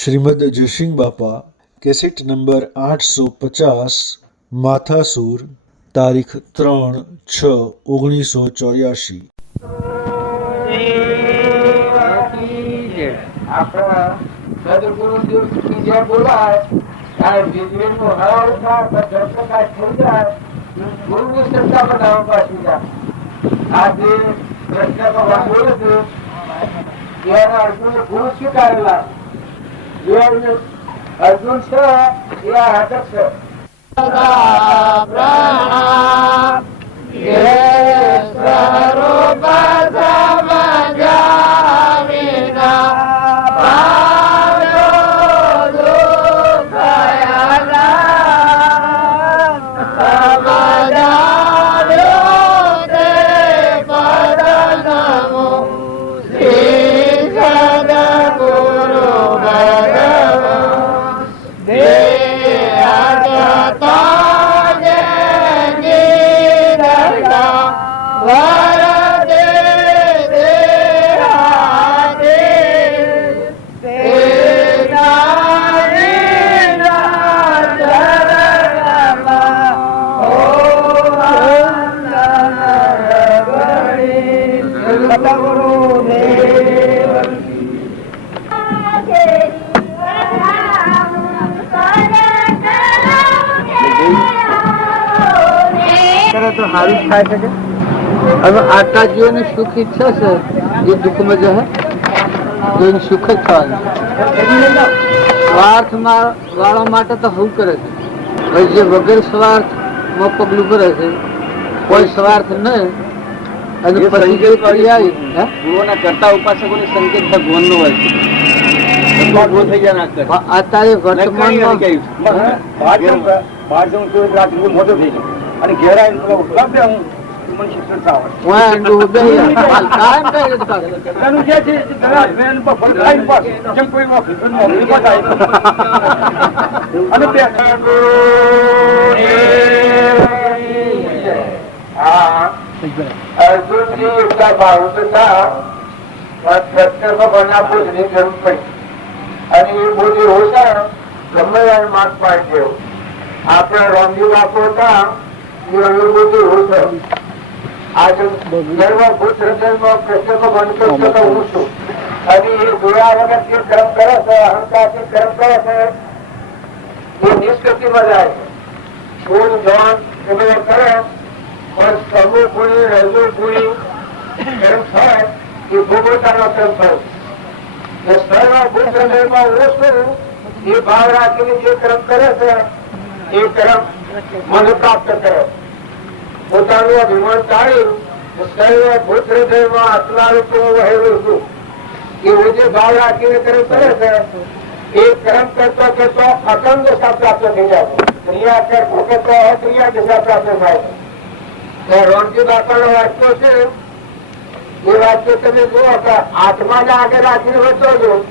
શ્રીમદ જયસિંહ બાપા cassette number 850 Mathasur તારીખ 3/6/1984 આપણા સદગુરુ દેવ જે બોલાય ત્યારે વિજ્ઞાનનો હર થાય પ્રકાશ થઈ જાય ગુરુની શ્રદ્ધા બનાવવા પાછી જાય આજે કૃષ્ણ ભગવાન બોલે છે એના અર્જુન ગુરુ સ્વીકારેલા અર્જુન છે એ આ હાજર છે तो हारू થાય છે હવે આટલા જીવોની સુખ ઈચ્છા છે એ દુઃખમાં જશે તો એનું સુખ જ થવાનું સ્વાર્થ વાળા માટે તો હું કરે છે હવે જે વગર સ્વાર્થમાં પગલું ભરે છે કોઈ સ્વાર્થ નહીં અને પછી જે કરી આવી ગુરુઓના કરતા ઉપાસકોની સંકેત ભગવાનનો હોય છે અત્યારે વર્તમાનમાં મોટો થઈ ગયો અને ઘેરાય હું શિક્ષણ અર્જુનજી એટલા ભાવત હતા ભગવાનના પૂજની જરૂર પડી અને એ બોલી હોતા ગમે માર્ગ પાડી ગયો આપણા રામજી બાપુ હતા નિષ્કૃતિમાં જાય છોડ જવાન કરે પણ સમૂહ પૂરી રજુ પૂરી એમ થાય એ ભોગવતાનો કર્મ થયો સર્વ ભૂત હૃદયમાં ઓછું એ ભાવ રાખીને જે કર્મ કરે છે એ કર્મ મને પ્રાપ્ત કરે પોતાનું અભિમાન ટાળી સર્વ ભૂત હૃદયમાં આત્મારૂપો વહેલું છું એવું જે ભાવ રાખીને કર્મ કરે છે એ કર્મ કરતા કરતા અખંડ દશા પ્રાપ્ત થઈ જાય ક્રિયા કરતા અક્રિયા દશા પ્રાપ્ત થાય છે રોણજી બાપાનો વાક્ય છે એ વાક્ય તમે જુઓ કે આત્માને આગળ રાખીને વધો છો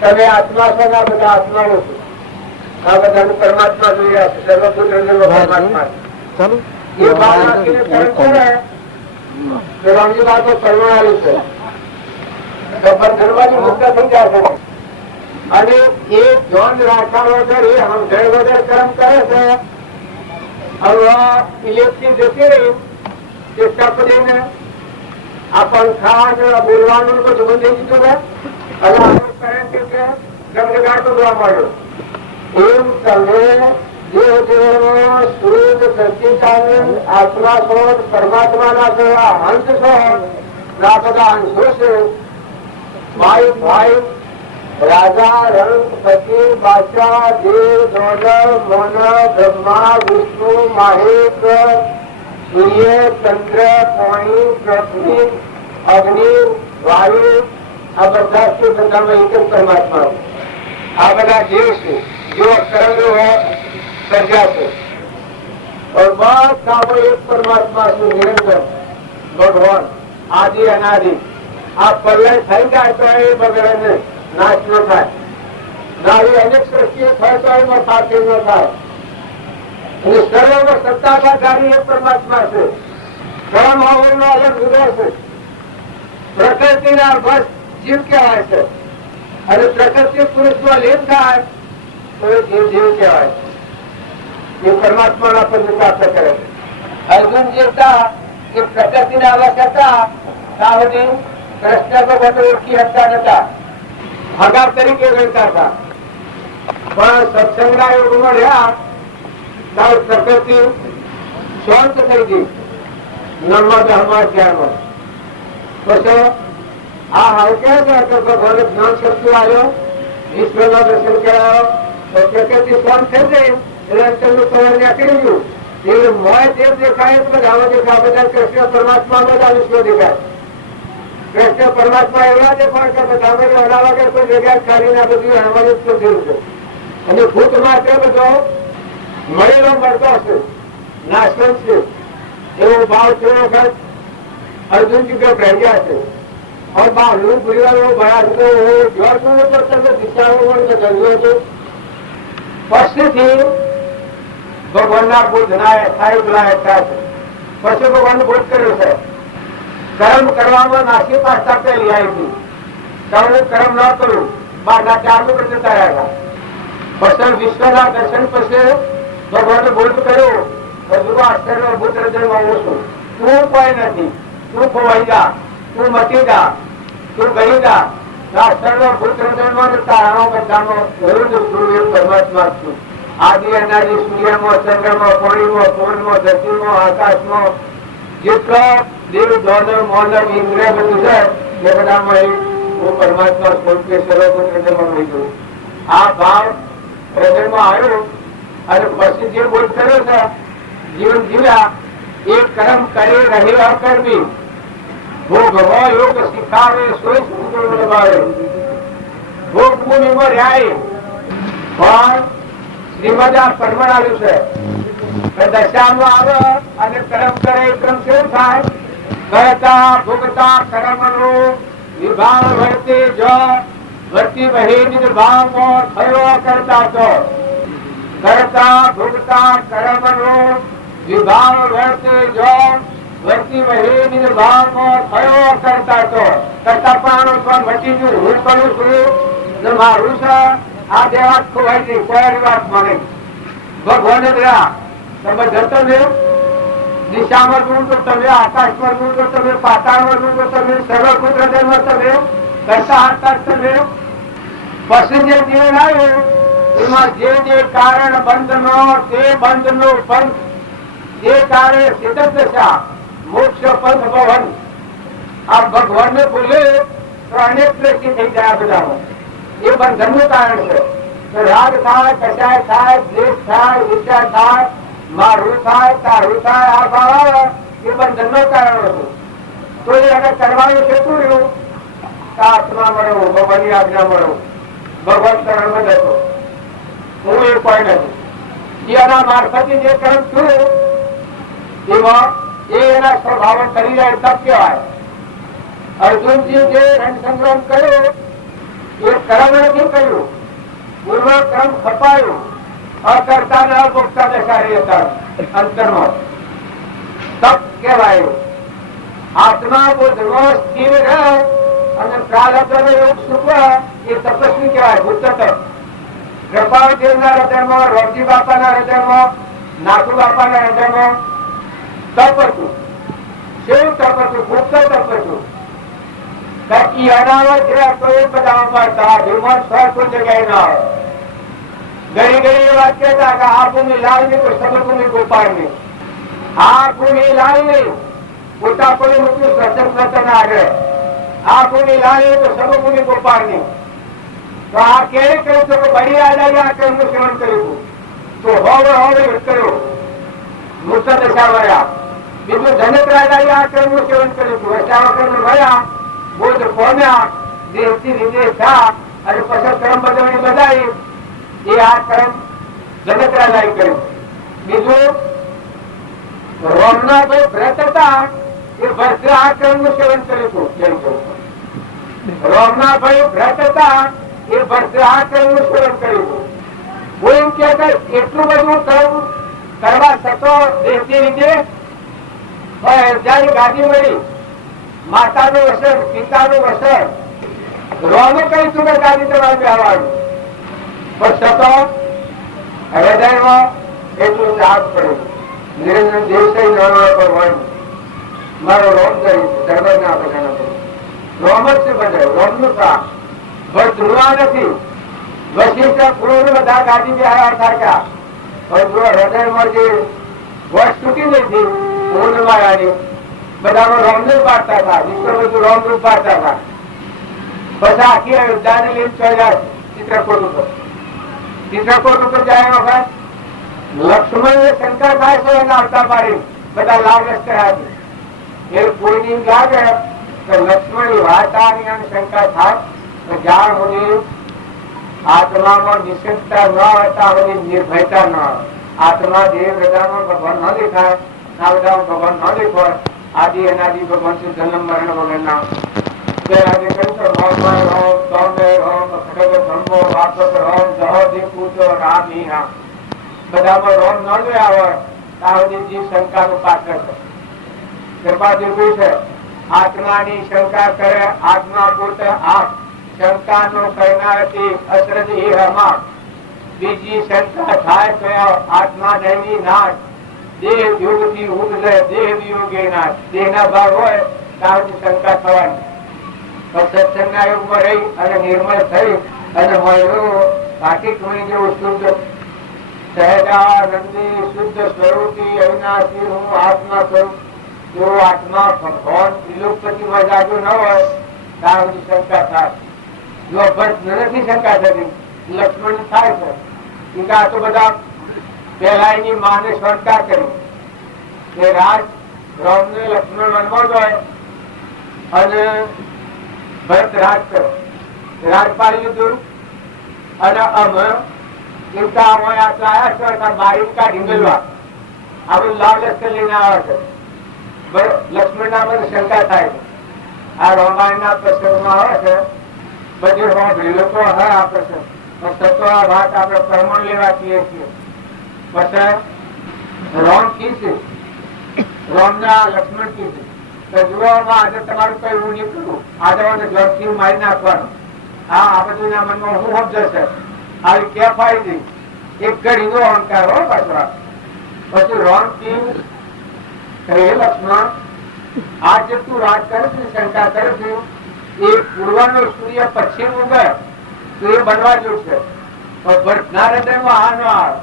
તમે આત્મા છો ના બધા આત્માનો છો આ બધાનું પરમાત્મા જોઈ રહ્યા છે સર્વપુત્ર પરમાત્મા એ ભાવ રાખીને કર્મ કરે તો રામજી બાપુ પરમાણુ છે તો ધર્મની મુક્ત થઈ જશે અને એ ધ્યાન રાખવા વગર એ સમજણ વગર કર્મ કરે છે હવે ઇલેક્ટ્રિક જતી રહી તે ટપ દઈને આ પંખા બોલવાનું બધું બંધ થઈ દીધું અને કરંટ ગમગમાટ જોવા મળ્યો એમ તમે જે શુદ્ધ સચિદાનંદ આત્મા છો પરમાત્માના છો આ હંસ છો આ બધા અંશો છે ભાઈ ભાઈ રાજા રંગ ફકીર બાદશાહ દેવ દોલર મન બ્રહ્મા વિષ્ણુ મહેશ સૂર્ય ચંદ્ર પાણી પૃથ્વી અગ્નિ વાયુ આ બધા છે બધામાં એક જ પરમાત્મા આ બધા જીવ છે जो कर्म सर्जा से और बहुत सामो एक परमात्मा से निरंतर भगवान आदि अनादि आप प्रलय થઈ જાય તો એ બગડે નાશ ન થાય ના એ અનેક સૃષ્ટિઓ થાય તો એમાં સાથી ન થાય અને સર્વમાં સત્તાધારી એક પરમાત્મા છે કર્મ હોવાનો અલગ જુદો છે પ્રકૃતિના બસ જીવ કહેવાય છે અને પ્રકૃતિ પુરુષમાં લીન થાય તો એ જીવ કહેવાય, એ પરમાત્માના પદ પ્રાપ્ત કરે. અર્જુન જે હતા એ પ્રકૃતિના આવક હતા ત્યાં સુધી કૃષ્ણ ભગવાન ઓળખી શકતા નતા, હગાર તરીકે ગણતા હતા. પણ સત્સંગના યોગમાં રહ્યા ત્યારે પ્રકૃતિ શાંત થઈ ગઈ. નર્મદ હમાચારમાં પછી આ હાલ ક્યાં ગયા ભગવાન જ્ઞાન શક્તિ આવ્યો, વિશ્વના દર્શન કરાયો તો પ્રકૃતિ શાંત થઈ ગઈ. એટલે તેમનું કવર નીકળી ગયું. એ મોય દેવ દેખાય તો બધા દેખાય, બધા કૃષ્ણ પરમાત્મા બધા વિશ્વ દેખાય. કૃષ્ણ પરમાત્મા એવા દેખાય કે બધા ઓલા વગર કોઈ જગ્યા ખાલી ના બધું અમારું જ થયું છે. અને ભૂત માત્ર બધો મળેલો મળતો હશે, નાશવંત છે એવો ભાવ તે વખત અર્જુનજી કે ગયા છે. और बाहर परिवार बड़ा ज्वर दिशा પછી ભગવાનના બોધ થાય પછી ભગવાન બોધ કર્યો છે. કર્મ કરવામાં નાસી પાછા પેલી આવી હતી, કર્મ ન કર્યું બહારના 4 વર્ષ જતા રહ્યા. પછી વિશ્વના દર્શન પછી ભગવાને બોધ કર્યો, આશ્ચર્ય ભૂત હૃદયમાં હું છું, તું કોઈ નથી, તું ખોવાઈ જા, તું મટી જા, તું ગઈ જા. આશ્ચર્ય ભૂત હૃદયમાં તારાનો બધાનો પરમાત્મા છું. આદિ અનાદિ સૂર્યમાં, ચંદ્રમાં, પાણીમાં, પવનમાં, ધરતીમાં, આકાશમાં જેટલા દેવ દાનવ માનવ ઇન્દ્રિય બધું છે એ બધામાં હું પરમાત્મા સ્વરૂપે સર્વભૂત હૃદયમાં રહી ગયું. આ ભાવ હૃદયમાં આવ્યો અને પછી જે બોધ કર્યો છે જીવન જીવ્યા એ કર્મ કરી રહ્યા કરવી ભોગવો યોગ શીખાવે સોય લગાવે. ભોગ ભૂમિમાં રહ્યા પણ શ્રીમદા પરમણ આવ્યું છે દશામાં આવે અને કર્મ કરે ક્રમ કેવું થાય? કરતા ભોગતા કર્મનો વિભાવ વર્તે જો વર્તી વહે નિર્ભાવમાં થયો કરતા તો. કરતા ભોગતા કર્મનો વિભાવ વર્તે જો વર્તી વહે નિર્ભાવમાં થયો કરતા તો. કરતા પણ મટી ગયું, હું કરું છું મારું છે આ દેવાત ખોવાય નહીં, કોઈ વાત મને ભગવાન રહ્યા. તમે જતો ને દિશામાં જુઓ તો તમે, આકાશમાં જુઓ તો તમે, પાતાળમાં જુઓ તો તમે, સર્વભૂત હૃદયમાં તમે, કરતા હાથતા તમે. પછી જે જીવન આવ્યું એમાં જે કારણ બંધનો તે બંધનો પંથ, જે કારણે સિદ્ધ દશા મોક્ષ પંથ ભવન. આ ભગવાન ને બોલે તો અનેક દ્રષ્ટિ થઈ જાય બધામાં. એ બંધન નું કારણ છે. રાગ થાય, કચાય થાય, દ્વેષ થાય, વિચાર થાય, મારું થાય, તારું થાય, આ ભાવ આવે એ બંધન નું કારણ હતું. તો એને કરવાનું છે શું રહ્યું? આત્મા મળવું, ભગવાનની આજ્ઞા મળવું, ભગવાન શરણ માં જતો હું એ કોઈ નથી. એના મારફતે જે કર્મ થયું એમાં એ એના સ્વભાવ કરી રહ્યા તપ કહેવાય. અર્જુનજી જે રણસંગ્રામ કર્યો એ કર્મ નથી કર્યું, પૂર્વ કર્મ ખપાયું, અકર્તા ને અભોક્તા દશા રહી હતા અંતરમાં. તપ કહેવાય. આત્મા બોધમાં સ્થિર રહે અને પ્રારબ્ધનો યોગ સુખ એ તપસ્વી કહેવાય, ભૂત તપ. કૃપાળદેવના હૃદયમાં, રોમજી બાપાના હૃદયમાં, નાથુ બાપાના હૃદયમાં તપ હતું. કેવું તપ હતું? ગુપ્ત તપ હતું. અનાવત જે હતો એ બધા પડતા ભીમન સ્વર કોઈ જગ્યાએ ના આવે. ઘડી ઘડી એ વાત કહેતા કે આ ભૂમિ લાવી તો સર્વભૂમિ ગોપાળની, આ ભૂમિ લાવી પોતા કોઈ મૂક્યું સત્સંગ આગળ, આ ભૂમિ લાવી તો સર્વભૂમિ ગોપાળની. તો આ કેવી કહ્યું કે બળી આદાય આ કર્મનું સેવન કર્યું તો હવે કર્યો મુક્ત દશા વળ્યા. બીજું જનક રાજાએ આ કર્મનું સેવન કર્યું હતું, વસ્યા કર્મ વળ્યા, બોધ પામ્યા, દેહથી વિદેહ થયા અને પછી કર્મ બદલણી બધાઈ એ આ કર્મ જનક રાજાએ કર્યું. બીજું રોમનાભાઈ વ્રત હતા એ વર્ષે આ કર્મનું સેવન કર્યું હતું. રોમનાભાઈ વ્રત હતા એ વર્ષે આ કર્મનું સેવન કર્યું હતું. હું એમ કે એટલું બધું કર્મ કરવા છતાં દેશની રીતે જયારે ગાદી મળી, માતાનું વસન, પિતાનું વસન, રોમે કહીશું કે ગાદી તમારે બેહવાનું. પણ છતાં હૃદયમાં એટલું ત્યાગ પડ્યું. નિરંજન દેસાઈ નાના પર વાણી મારો રોમ કરી ધર્મના બધાના પર રોમ જ છે બધા રોમનું કામ બસ ધ્રુવા નથી. વશિષ્ઠ પૂર્વ બધા ગાડી બિહાર થાક્યા પણ જો હૃદયમાં જે વશ તૂટી નથી પૂર્ણમાં આવી બધામાં રોમને પાડતા હતા. વિશ્વ બધું રોમ રૂપ પાડતા હતા. પછી આખી અયોધ્યાને લઈને ચડ્યા ચિત્રકૂટ ઉપર. ચિત્રકૂટ ઉપર જાય વખત લક્ષ્મણ શંકા થાય છે એના અવતાર પાડી બધા લાવ લશ્કર આપી. એ કોઈની લાગે કે લક્ષ્મણ વાત આની શંકા થાય તો જ્યાં સુધી આત્મામાં નિષેધતા ન હતા બધી નિર્ભયતા ન હોય. આત્મા દેહ બધામાં ભગવાન ન દેખાય આ બધામાં ભગવાન ન દેખાય. આદિ અનાદિ ભગવાન છે જન્મ મરણ વગરના બધામાં રોમ ન જોયા હોય ત્યાં જીવ શંકાનું પાત્ર છે. કૃપાદેવી છે આત્માની શંકા કરે આત્મા પોતે આપ શંકાનો કરનારથી અસરજ એ રમા. બીજી શંકા થાય તો આત્મા નવી નાશ દેહ યુગ થી ઉગલે દેહ વિયોગે નાશ. દેહ ના ભાગ હોય ત્યાં શંકા થવાની. સત્સંગના યુગમાં રહી અને નિર્મળ થઈ અને મળ્યું કાર્તિક મુનિ જેવું શુદ્ધ સહેજાનંદી શુદ્ધ સ્વરૂપી અવિનાશી હું આત્મા સ્વરૂપ જો આત્મા ભગવાન ત્રિલોકપતિમાં જાગ્યો ન હોય ત્યાં સુધી શંકા થાય. જો ભટ્ટ નથી શંકા થતી લક્ષ્મણ થાય છે. આ તો બધા પેલા એની માને શંકા કરી કે રાજ રામને લક્ષ્મણ વનમાં હોય અને ભરત રાજ કરો રાજ પાડી લીધું અને અમે બારી કાઢી મેળવા આપણે લાવ લશ્કર લઈને આવે છે. લક્ષ્મણ ના મને શંકા થાય છે. આ રામાયણ ના પ્રસંગમાં આવે છે બધી લોકો હા આ પ્રસંગ સત્વ આ વાત આપણે પ્રમાણ લેવા છીએ. પછી રામ કીધું રામ ના લક્ષ્મણ કીધું આજે તમારું કઈ હું નહીં કરું આજે જળથી મારી નાખવાનું. આ બધું ના મનમાં હું સમજશે આવી કેફ આવી ગઈ એક ઘડી નો અહંકાર હો પાછો. પછી રોમ કી લક્ષ્મણ આ જે તું રાજ કરે છે શંકા કરે છે એ પૂર્વ નો સૂર્ય પશ્ચિમ ઉગે તો એ બનવા જેવું છે. પણ ભરતના હૃદયમાં આ ન આવે.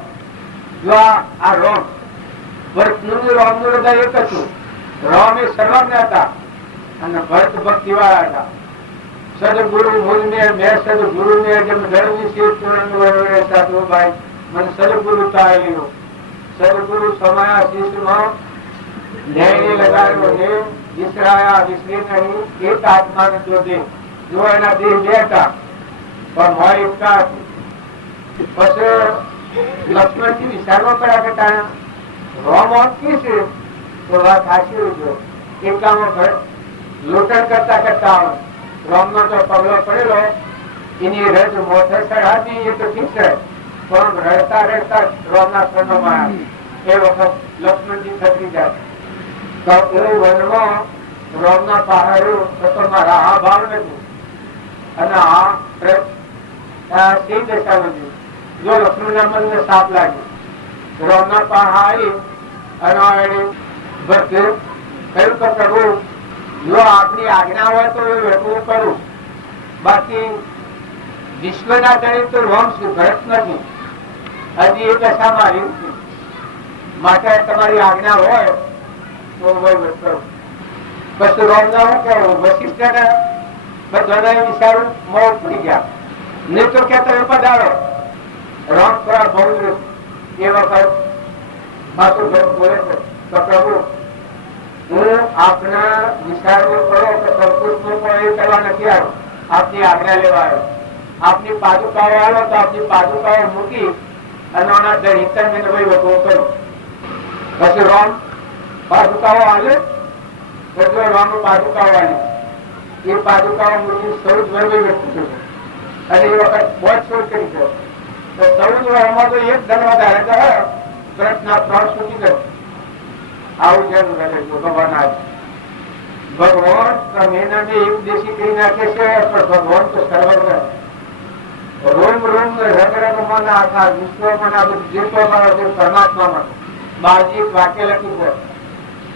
જો આ રોમ ભરતનું રોમ નું હૃદય એક હતું. રામ એ સર્વજ્ઞ હતા અને ભરત ભક્તિ વાળા હતા. સદગુરુ મુનિને મેં સદગુરુને જેમ ધર્મી છે સાધુભાઈ મને સદગુરુ ચાલ્યો સદગુરુ સમાયા શિષ્યમાં ન્યાયને લગાડ્યો ને વિસરાયા વિસરી નહીં એક આત્માને જો દે જો એના દેહ બે હતા પણ મારી એકતા હતી. પછી લક્ષ્મણજી વિચારવા પડ્યા કે રામ ઓળખી છે તો વાત હાચી જો એટલામાં લોટન કરતા કરતા રામનો તો પગલો પડેલો એની રજ મોથે ચડાવી એ તો ઠીક છે પણ રડતા રડતા રામના શરણોમાં એ વખત લક્ષ્મણજી થતી જાય તો એ વનમાં રામના પહાડો તો મારા આ ભાવ નથી અને આ તે દશા નથી. જો લક્ષ્મણના મનને સાપ લાગ્યો રામના પહાડ આવી અને કહ્યું કે પ્રભુ જો આપની આજ્ઞા હોય તો હું કરું બાકી વિશ્વના ગણિત તો રોમ ભરત નથી હજી એ દશા મારી માટે તમારી આજ્ઞા હોય તો કરું. પછી રોમ ના હું કેવું વશિષ્ઠ ને બધાને વિચારું મોડ પડી ગયા ને તો કે તમે પધારો. રામ થોડા બહુ એ વખત માથું બોલે છે તો પ્રભુ હું આપના વિચારો કરો કે સંતોષ નું પણ એ કરવા નથી આવ્યો આપની આજ્ઞા લેવા આવ્યો. આપની પાદુકાઓ આવ્યો તો આપની પાદુકાઓ મૂકી અને એના દરિતર મેં ભાઈ વધુ કર્યો. પછી રામ પાદુકાઓ આવે એટલે રામ પાદુકાઓ આવી એ પાદુકાઓ મૂકી 14 વર્ષ વ્યક્ત થયું અને એ વખત બહુ છોડ કરી છે તો 14 વર્ષમાં તો એક ધન વધારે વ્રતના 3 છૂટી ગયો. આવું જેમ ભગવાન ભગવાન એના ઉપદેશી કરી નાખે છે પણ ભગવાન તો સર્વજ્ઞ રોજ રૂમ રગ રગમાં આખા વિશ્વમાં આ બધું જે કોઈ મળે છે પરમાત્મામાં. બાળજી એક વાક્ય લખ્યું છે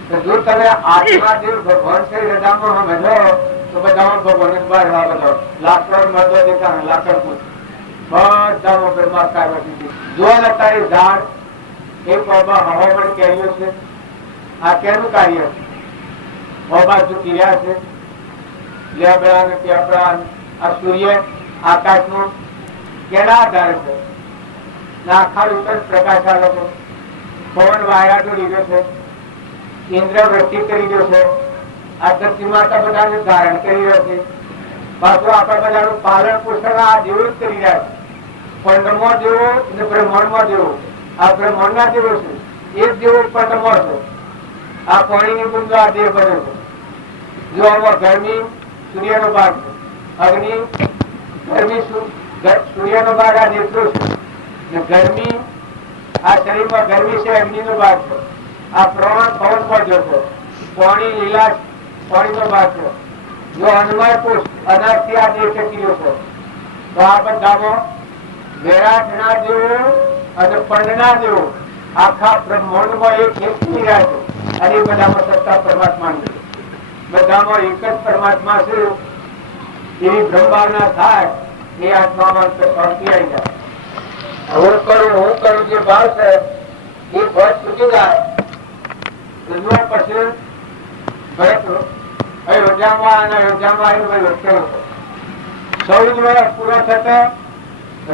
કે જો તમે આત્મા દેવ ભગવાન શ્રી હૃદયમાં સમજો તો બધામાં ભગવાન બહાર બધો લાકડ મધો દેખા લાકડ પૂછ બધામાં બ્રહ્મા કાર્ય છે. જો અત્યારે ઝાડ એક બાબા હવામાન કેરીઓ છે, આ કેનું કાર્ય છે? બાબા જો કિર્યા છે લેબડા ને પેપડા, આ સૂર્ય આકાશનું કેના આધારે છે? આખા ઉપર પ્રકાશ આવે છે, પવન વાયરાટો લીધો છે, ઇન્દ્ર વૃષ્ટિ કરી રહ્યો છે, આ ધરતી માતા બધાને ધારણ કરી રહ્યો છે, પાછું આપણા બધાનું પાલન પોષણ આ દેવો જ કરી રહ્યા છે. પંડમાં દેવો અને બ્રહ્માંડમાં દેવો, આ બ્રહ્માંડના દેવો છે, એ જ દેવો પંડમાં છે. આ પાણીની બુંદો આ દેહ બને છે. જો આમાં ગરમી સૂર્યનો ભાગ છે, અગ્નિ ગરમી સૂર્યનો ભાગ આ નેત્રો છે, ગરમી આ શરીરમાં ગરમી છે અગ્નિનો ભાગ છે, આ પ્રમાણ પવન પર જશે, પાણી લીલા પાણીનો ભાગ છે. જો અન્નમય કોષ અનાજથી આ દેહ ટકી છે, તો આ બધામાં વિરાટના દેવો અને પંડના દેવો આખા બ્રહ્માંડમાં એક થઈ રહ્યા છે. અને એ બધામાં સત્તા પરમાત્માની છે, બધામાં એક જ પરમાત્મા છે. એવી બ્રહ્મભાવના થાય એ આત્મામાં શાંતિ આવી જાય. હું કરું જે ભાવ છે એ ભાવ છૂટી જાય પછી અયોધ્યામાં અને અયોધ્યામાં આવીને લખેલું છે 14 વર્ષ પૂરો થતા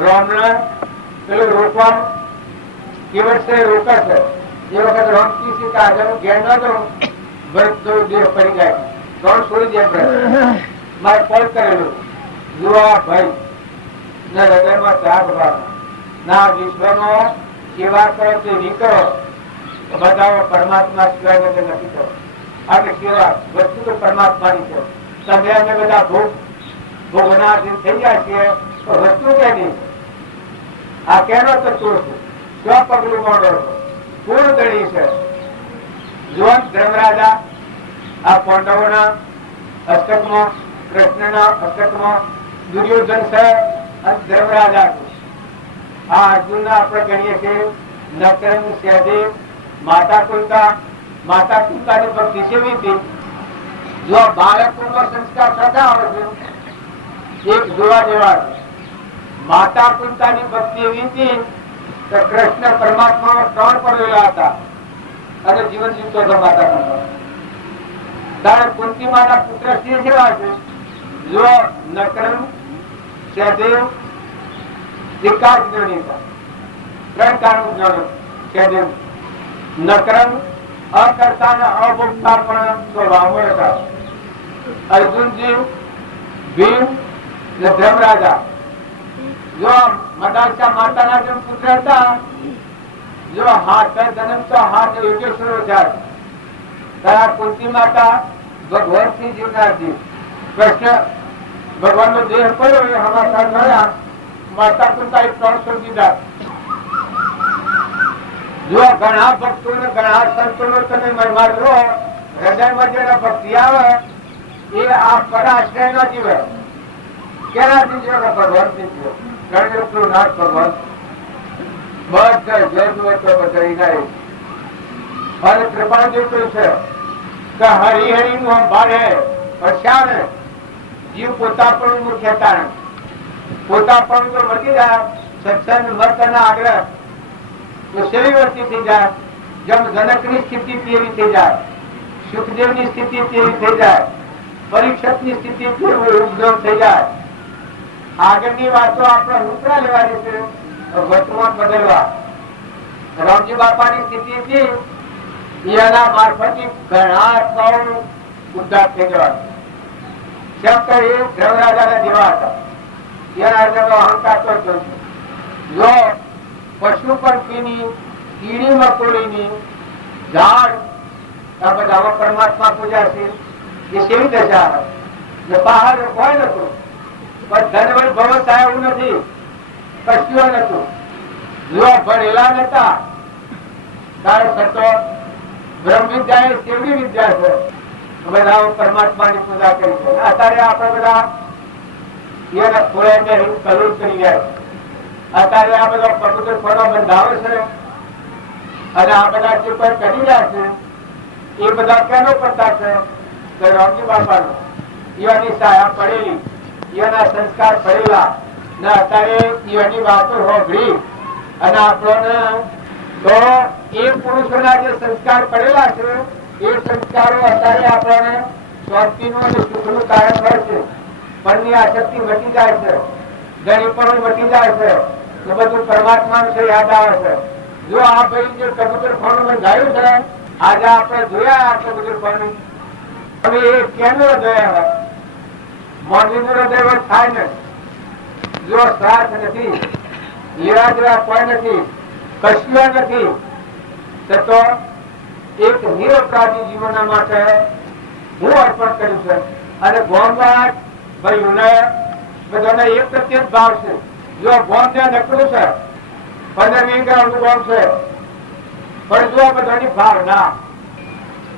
રામને પેલું રોકવાનું એ વર્ષે રોકાશે. એ વખત રામ કીધી કે આજે હું ઘેર ના જાઉં, ભરત દેહ પડી જાય, ત્રણ છોડી દે. મારે કોલ કરેલું યુવા ભાઈ ના હૃદયમાં ત્યાગ ભાવ ના વિશ્વનો સેવા કરો તે નીકળો, બધા પરમાત્મા સિવાય નથી કરો. અને સેવા વસ્તુ તો પરમાત્માની છે. તમે અમે બધા ભોગના થઈ જાય છીએ તો વસ્તુ કેની? આ કેનો તત્વો છે? ક્યાં પગલું માંડો છો? કોણ ગણી છે? જોન ધર્મરાજા આ પાંડવોના હસ્તકમાં, કૃષ્ણના હસ્તકમાં દુર્યોધન છે અને ધર્મરાજા છે. આ અર્જુનના આપણે ગણીએ છીએ નકરંગ સહદેવ, માતા કુંતાની ભક્તિ સેવી હતી. જો બાળકોમાં સંસ્કાર થતા આવે છે એક જોવા જેવા છે. માતા કુંતાની ભક્તિ એવી હતી કે કૃષ્ણ પરમાત્મામાં પ્રાણ પડેલા હતા અને જીવન જીવતો હતો માતા કુંતા. ત્યારે કુંતી માના પુત્ર શ્રી જેવા છે. જો નકરંગ સહદેવ ત્રણ કારણ સહદેવ નકરંગ અકર્તા અને અભોગતા પણ સ્વભાવ હતા. અર્જુનજી, ભીમ ને ધર્મરાજા જો મદાસા માતાના જેમ પુત્ર હતા. જો હાથ જન્મ તો હાથ યોગેશ્વર થયા. કુંતી માતા ભગવાન થી જીવનારજી, કૃષ્ણ ભગવાન નો દેહ પડ્યો એ હમાસા થયા. માતા કુંતા 300 દીધા. જો ઘણા ભક્તો ને ઘણા સંતો નો તમે મહિમા લો, હૃદયમાં જેના ભક્તિ આવે એ આ પરાશ્રય ના જીવે. કેનાથી જીવે? ભગવાનથી જીવે. ગણેશનું નાથ ભગવાન બધા જય જુએ તો બધા જાય. અને કૃપા જેટલું છે કે હરિહરિ નું ભારે પશ્યાને જીવ પોતા પણ મુખ્ય કારણ પોતા પણ જો વધી જાય સત્સંગ મત ના આગ્રહ તો સેવીવર્તી થઈ જાય. જેમ જનક ની સ્થિતિ તેવી થઈ જાય, સુખદેવ ની સ્થિતિ તેવી થઈ જાય, પરીક્ષિત ની સ્થિતિ ઉદ્યોગ થઈ જાય. આગળની વાતો આપણે ઉપરા લેવાની છે, વર્તમાન બદલવા. રામજી બાપાની સ્થિતિ હતી એના મારફત ઘણા આત્માઓ ઉદ્ધાર થઈ જવા. ધર્મરાજા જેવા હતા. એના અહંકાર તો જો પશુ પંખીની, કીડી મકોડીની, ઝાડ આ બધામાં પરમાત્મા પૂજા છે. એ કેવી દશા બહાર હોય નતું, પણ ધનવલ ભવ થાય એવું નથી. કશું નતું. જો ભણેલા નતા તારે સતો બ્રહ્મ વિદ્યા એ કેવડી વિદ્યા છે. બધા પરમાત્માની પૂજા કરી છે. અત્યારે આપણે બધા એના ખોળાને કલોલ કરી ગયા. અત્યારે આ બધો કબૂતર ખોડો બંધાવે છે અને આ બધા જે કોઈ કરી રહ્યા છે એ બધા કેનો કરતા છે કે રામજી બાપાનો ઈવાની સાયા પડેલી, ઈવાના સંસ્કાર પડેલા ને અત્યારે ઈવાની વાતો હોભળી અને આપણને તો એ પુરુષોના જે સંસ્કાર પડેલા છે એ સંસ્કારો અત્યારે આપણને શાંતિનું અને સુખનું કારણ હોય છે. મનની આસક્તિ મટી જાય છે, ગરીબપણું મટી જાય છે, એ બધું પરમાત્મા વિશે યાદ આવે છે. જો આ ભાઈ જે કબૂતર ખાનું બંધાયું છે આજે આપણે જોયા આ કબૂતર ખાનું, હવે એ કેનું હૃદય હોય? મોરબીનું હૃદય થાય ને. જો સ્વાર્થ નથી, લેવા દેવા કોઈ નથી, કશું નથી, તો એક નિરપરાધી જીવન માટે હું અર્પણ કર્યું છે. અને ગોમવાડ ભાઈઓને બધાને એક પ્રત્યે જ ભાવ છે. જો ગોમ ત્યાં નકરું છે 15-20 ગ્રામનું ગોમ છે, પણ જો બધાની ભાવના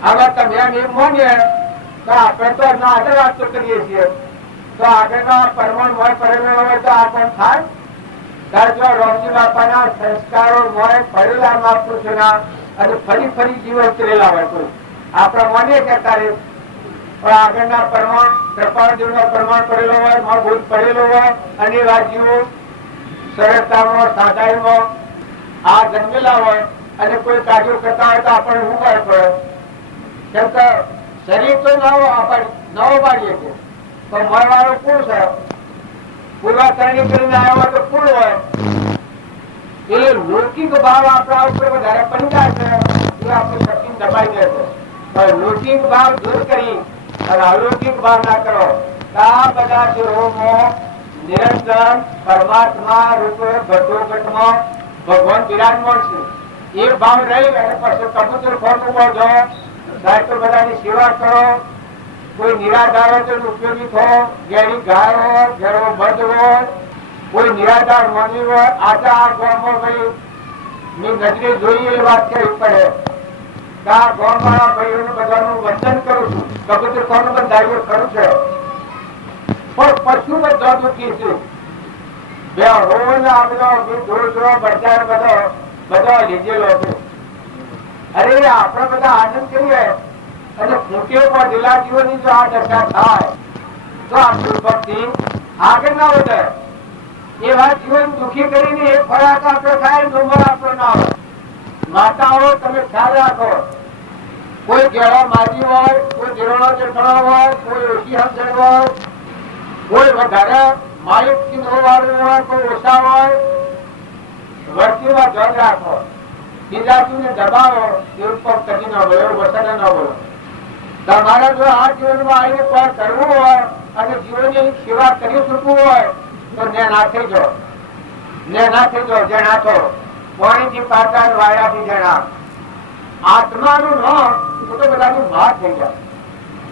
આવા તમે એમ માનીએ તો આપણે તો આગળ વાત તો કરીએ છીએ, તો આગળના પરમાણુ હોય પડેલો હોય તો આ પણ થાય. ત્યારે જો રામજી બાપાના સંસ્કારો હોય પડેલા મહાપુરુષોના અને ફરી ફરી જીવન ઉતરેલા હોય કોઈ આપણે માનીએ કે તારે પણ આગળના પરમાણ કૃપાળદેવનો પરમાણ પડેલો હોય, મહાભૂત પડેલો હોય અને રાજ્યો સરળતામાં સાદાઈમાં આ જન્મેલા હોય અને કોઈ કાર્યો કરતા હોય તો આપણને શું કરે પડે? કેમ કે શરીર તો નવો પાડીએ છે પણ મળવાળો કુળ છે. પૂર્વાચરણી કરીને આવ્યા હોય તો કુળ હોય. એ લૌકિક ભાવ આપણા ઉપર વધારે પડી જાય છે, એ આપણી શક્તિ દબાઈ જાય છે. પણ લૌકિક ભાવ દૂર કરી અને અલૌકિક ભાવ ના કરો તો આ બધા દેહોમાં નિરંતર પરમાત્મા રૂપે ઘટોઘટમાં ભગવાન બિરાજમાન છે. એ ભાવ રહી અને પછી કબૂતર ખોરનું બોલો સાહેબ તો બધાની સેવા કરો. કોઈ નિરાધાર હોય તો ઉપયોગી થો, ઘેરી ગાય હોય, ઘેરો બધ હોય, કોઈ નિરાધાર માનવી હોય. આજે આ ગામમાં ભાઈ ની નજરે જોઈએ એ વાત કહેવી પડે. આ ગામવાળા ભાઈઓને બધાનું વંદન કરું છું. કબૂતર ખોરનું બંધાયું ખરું છે પણ પશુ બધા દુઃખી છે. બે રોજ આ બધો બધો લીધેલો છે. અરે આપણે બધા આનંદ કરીએ અને ફૂટીઓ પર દિલા જીવનની જો આ દશા થાય તો આપણું ભક્તિ આગળ ના વધે. એવા જીવન દુઃખી કરીને એક ખોરાક આપણો થાય, નંબર આપણો ના હોય. માતાઓ તમે ખ્યાલ રાખો, કોઈ ઘેડો માજી હોય, કોઈ ઘેરડો જેઠળો હોય, કોઈ ઓછી હમસણ હોય, કોઈ વધારે માલિક ચિહ્નો વાળું હોય, કોઈ ઓછા હોય. વર્તીમાં ધ્યાન રાખો, બીજાને દબાવો એવું પણ કદી ન બોલો, વસને ન બોલો. તમારે જો આ જીવનમાં આવીને કોઈ કરવું હોય અને જીવનની સેવા કરી શકવું હોય તો ને ના થઈ જાઓ, ને ના થઈ જાઓ. જણા તો પાણીથી પાતા વાયરાથી જણા આત્માનું ન તો બધાનું માર થઈ જાય.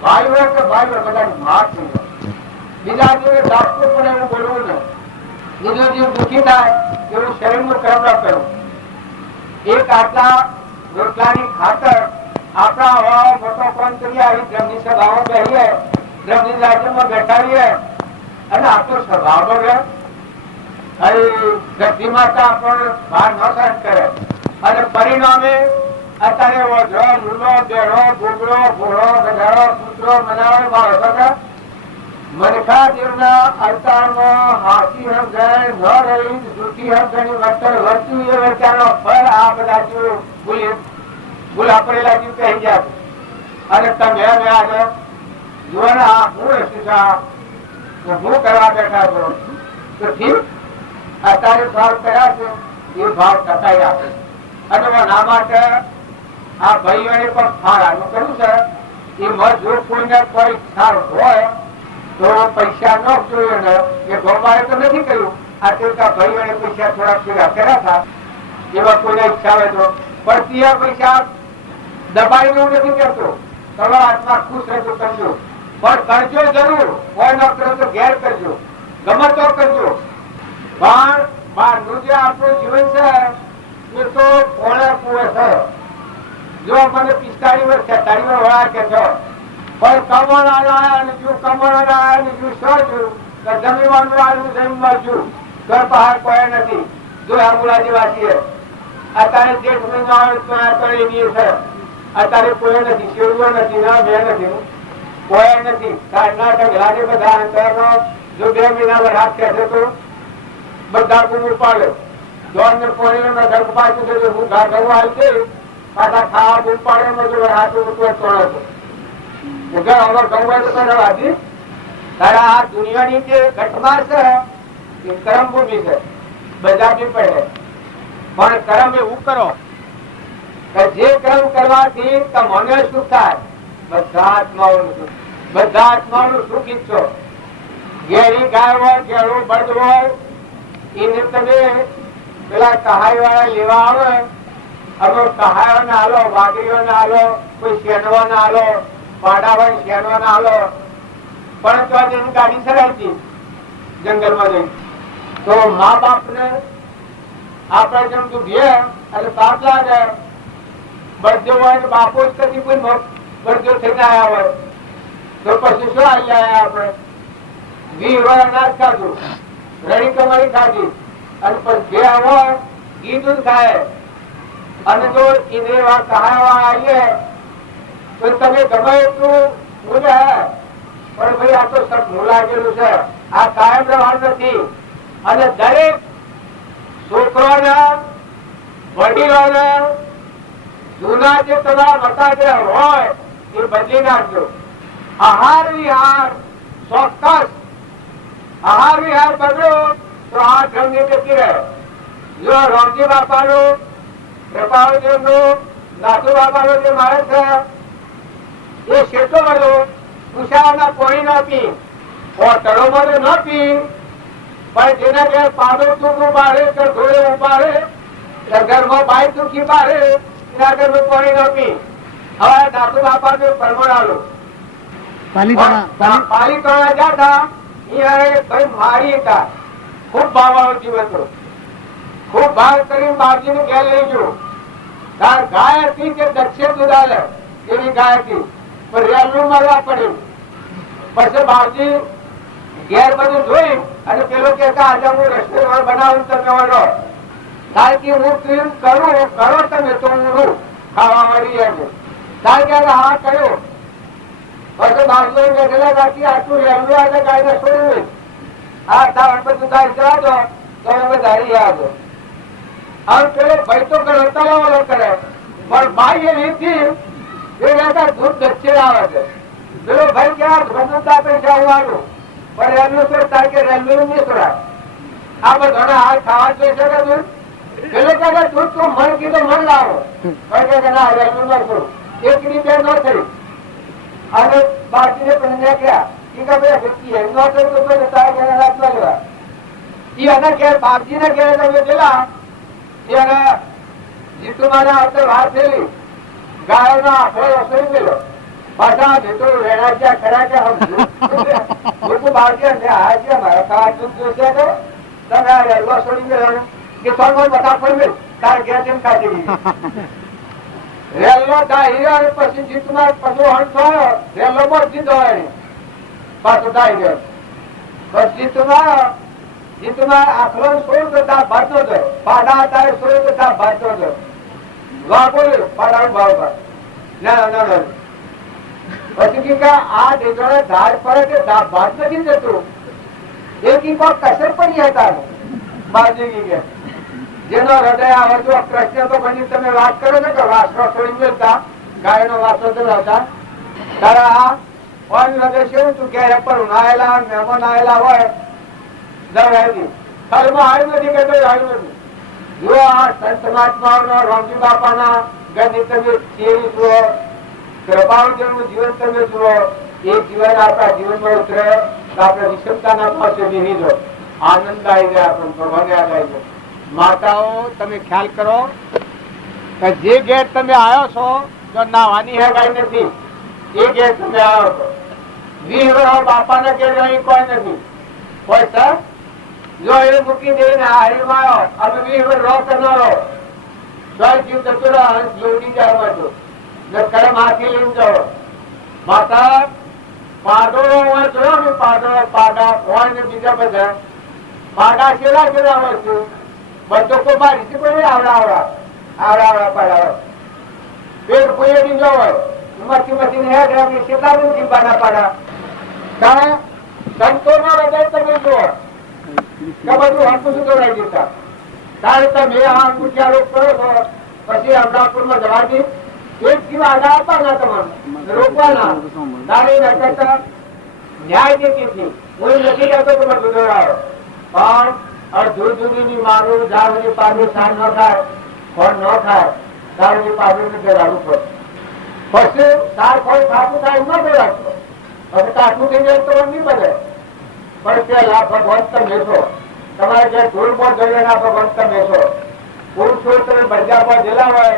ભાઈ હોય કે ભાઈ હોય બધાનું માર થઈ જાય. બીજા જીવને દાખવું પડે એવું બોલવું ને. બીજો જીવ દુઃખી થાય એવું શરીરનું કર્મ ન કરવું. એક આટલા રોટલાની ખાતર આપણા હવા મોટો કામ કરીએ, આવી બ્રહ્મની સભાઓ કહીએ, બ્રહ્મની રાજ્યમાં બેઠાવીએ અને આપણો સ્વભાવ બગડે. ધરતી માતા આપણને ભાર ન સહન કરે અને પરિણામે અત્યારે વધરો, લૂલો, બેડો, ગુગળો, ઘોડો, ગધાડો, કૂતરો, મનાવો, મારો મનખા દેવના અવતારમાં હાથી હમઝણ ન રહી, જૂઠી હમઝણી વર્તન વર્તું એ વેચાનો ફળ આ બધા જીવ ભૂલા પડેલા જીવ કહી ગયા. અને તમે હવે આજે જુઓ ને આ હું શું હું કરવા બેઠા છો તો ઠીક અત્યારે ભાવ કર્યા છે એ ભાવ ટકાઈ આપે. અને ના માટે આ ભાઈઓને પણ ફાળાનું કર્યું છે. એ મજૂર કોઈને કોઈ સાર હોય તો પૈસા ન જોયો ને એ ગોમારે તો નથી કર્યું. આ તેલકા ભાઈઓને પૈસા થોડા ભેગા કર્યા હતા એવા કોઈને ઈચ્છા હોય તો, પણ ત્યાં પૈસા દબાઈને હું નથી કરતો. તમારો આત્મા ખુશ રહેતો કરજો, પણ કરજો જરૂર. કોઈ ન કરો તો ઘેર કરજો, ગમે તો કરજો. પણ બહારનું જે આપણું જીવન છે એ તો કોણે કુવે છે. જો મને 45 વર્ષ 46 વર્ષ વળા કે છો પણ કમણ આવ્યા અને જો કમણ આવ્યા અને જો શું છું જમીનવાનું આવ્યું જમીનમાં છું તો પહાડ કોઈ નથી. જો આંબુલા જેવા છીએ. અત્યારે જેઠ મહિનો આવે તો છે. અત્યારે કોઈ નથી, શેરડો નથી, ના બે નથી, કોઈ નથી. કર્ણાટક રાજ્ય બધા અંદરનો જો 2 મહિના વરસાદ ખેંચે તો બધા કુમુર પાડે. જોન ને પોણી ને ઘર પાછું છે હું ઘર ઘરવા આવી છે પાછા ખાવા બૂમ પાડે બધું વરસાદ તોડે છે. ઘર અમર ગંગા તો વાજી તારા આ દુનિયાની જે ઘટના છે એ કર્મ ભૂમિ છે. બધા બી પડે પણ કર્મ એવું કરો કે જે કર્મ કરવાથી તમને સુખ થાય. બધા આત્માઓનું સુખ, બધા આત્માઓનું સુખ ઈચ્છો. ઘેરી ગાય હોય, ઘેરું બળદ હોય, એને તમે પેલા કહાઈ વાળા લેવા આવે. હવે કહાયો ને હાલો, વાઘરીઓ ને હાલો, કોઈ શેનવો ને હાલો, પાડા હોય શેનવો ને હાલો, પણ તો એની ગાડી સરાવતી જંગલમાં જઈ. તો મા બાપ ને આપડે જેમ તું ઘે એટલે પાપ લાગે. બળદો હોય ને બાપો જ કદી કોઈ બળદો થઈને આવ્યા હોય તો પછી શું આવી આવ્યા આપડે? 20 વાર અનાજ ખાધું, રડી કમાઈ ખાધી અને પછી જે હોય ઘી દૂધ ખાય અને જો એને કહાવા આવીએ તો તમે ગમે એટલું મૂલ્ય હે પણ ભાઈ આ તો સબ લાગેલું છે. આ કાયમ રહેવાનું નથી. અને દરેક છોકરોને, વડીલોને જૂના જે તમારા મતાદેહ હોય એ બદલી નાખજો. આહાર વિહાર ચોક્કસ. આહાર વિહાર બગડ્યો તો આ ધર્મની ગતિ રહે. જો રામજી બાપાનું, કૃપાળુદેવનું, નાથુ બાપાનો જે માણસ છે એ શેઠો બધો ઉષાના પોણી ના પી, હોટલોમાં તો ન પી, પણ જેના ઘેર પાડો તું ઉપાડે કે ઘોડે ઉપાડે ઘરમાં બાઈ દુખી પાડે એના ઘરનું પાણી ન પી. હવે નાથુ બાપા ને પરમણાલો પાલીતાણા જતા ભાઈ મારી હતા. ખૂબ ભાવ વાળો જીવ હતો. ખૂબ ભાવ કરીને બાપજી ને ઘેર લઈ ગયો. કારણ ગાય હતી કે દક્ષે દૂધ આલે એની ગાય હતી પણ રેલું મળવા પડ્યું. પછી બાપજી ઘેર બધું જોઈ અને પેલો કહેતા આજે હું રેસ્ટોરન્ટ બનાવું તમે વળો. કારણ કે હું ક્લીન કરું કરો તમે તો હું ખાવા મળી જાય. કારણ કે હા કર્યો. પછી બાજુ બેઠેલા બાકી આટલું રેલું આજે ગાયને છોડ્યું. હા તાર બધું ગાય જવા દો તો અમે ધારી આવજો. હવે પેલો ભાઈ તો કરે તલાવલો કરે પણ ભાઈ એ રીતથી એ રહેતા દૂધ દચ્છે આવે છે. પેલો ભાઈ ક્યાં ધોધ આપે છે આવવાનું પણ રેલું તો તાર કે રેલું નહીં છોડાય. આ બધા હાથ ખાવા જોઈએ છે કે દૂધ પેલો કે દૂધ તો મન કીધું મન લાવો કે ના રેલું ન છોડું. એક રીતે ન થઈ અને બાળકીને પણ ગયા કે ભાઈ વ્યક્તિ એમ ન થયું તો તારા ઘરે રાત ન લેવા. એ એના ઘેર બાપજી ના ઘેર તમે પેલા એને જીતુ મારા આવતે વાર થયેલી ગાયો ના આખો રસોઈ ગયેલો પાછા જીતુ વેણાચ્યા ખરા કે લોકો બાળકી આ છે મારા ખાવા દૂધ જોશે તો તમે આ રેલવા છોડી ગયેલો કે થોડો બધા પડે તારા ઘેર જેમ ખાતી ગઈ રેલનો ડાહી અને પછી જીતુમાં પશુ હણ થયો રેલો પર જીતો પાછો ડાહી ગયો. બસ જીતુમાં આખલો છોડ તો તાર ભાતો હતો. પાડા તારે છોડ તો તાર ભાતો હતો. બોલ્યો પાડા ભાવ ના પછી કે આ દેશોને ધાર પડે કે ભાત નથી જતું એ કી કોઈ કસર પડી હતા બાજુ કે જેનો હૃદય આવડતું પ્રશ્ન તો પછી તમે વાત કરો છો કે વાસણો છોડી દેતા ગાય નો વાસણો તો હતા તારા આ હૃદય શું તું ક્યારે પણ ઉનાયેલા મહેમાન આવેલા હોય દવાઈ ઘરમાં આવ્યું નથી કે આવ્યું નથી. જો આ સંત મહાત્માઓના રામજી બાપાના ગણિત તમે થિયરી જુઓ, કૃપાળુદેવનું જીવન તમે જુઓ, એ જીવન આપણા જીવનમાં ઉતરે તો આપણે વિષમતાના પાસે નહીં જો આનંદ આવી જાય. આપણને ભગવાન યાદ આવી જાય. માતાઓ તમે ખ્યાલ કરો કે જે ઘેર તમે આવ્યો છો જો નાવાની હેગાઈ નથી એ ઘેર તમે આવ્યો છો. 20 વર્ષ બાપાના ઘેર અહીં કોઈ નથી કોઈ સર જો એ મૂકી દઈને હારીમાં આવ્યો અમે 20 વર્ષ રહો કરનારો જીવ જતો જોડી જાય બધું કર્મ હાથી લઈને જાઓ. માતા પાડો હોય જોયો ને પાડા હોય ને બીજા બધા પાડા છેલ્લા છેલ્લા વર્ષો બધો કો મારી છે કોઈ આવડા પાડા પેટ કોઈ ન હોય મસ્તી મસ્તી હેડ રાખી કેટલા દિન જીવવાના પાડા કારણ સંતોનો હૃદય તમે જો કે બધું હરકું શું દોડાઈ દેતા તારે તમે આ પૂછ્યા રોગ કરો છો પછી અમદાવાદમાં જવા દે એક જીવ આગળ આપવાના તમારે રોકવાના તારે ન કરતા ન્યાય દેતી કોઈ નથી કહેતો તમે દોડાવો પણ અડધું જુદીની મારું જાળની પાછું સાન ન થાય ફળ ન થાય જાળની પાછું જગાડવું પડે પછી તાર ફળ ખાતું થાય ન દોડાવતો હવે કાઠું થઈ જાય તો નહીં બને પણ પેલા ભગવાન તમે છો તમારે જે ધૂળ પર જઈને ભગવાન તમે છો પુરુષો તમે બજાર પર જેલા હોય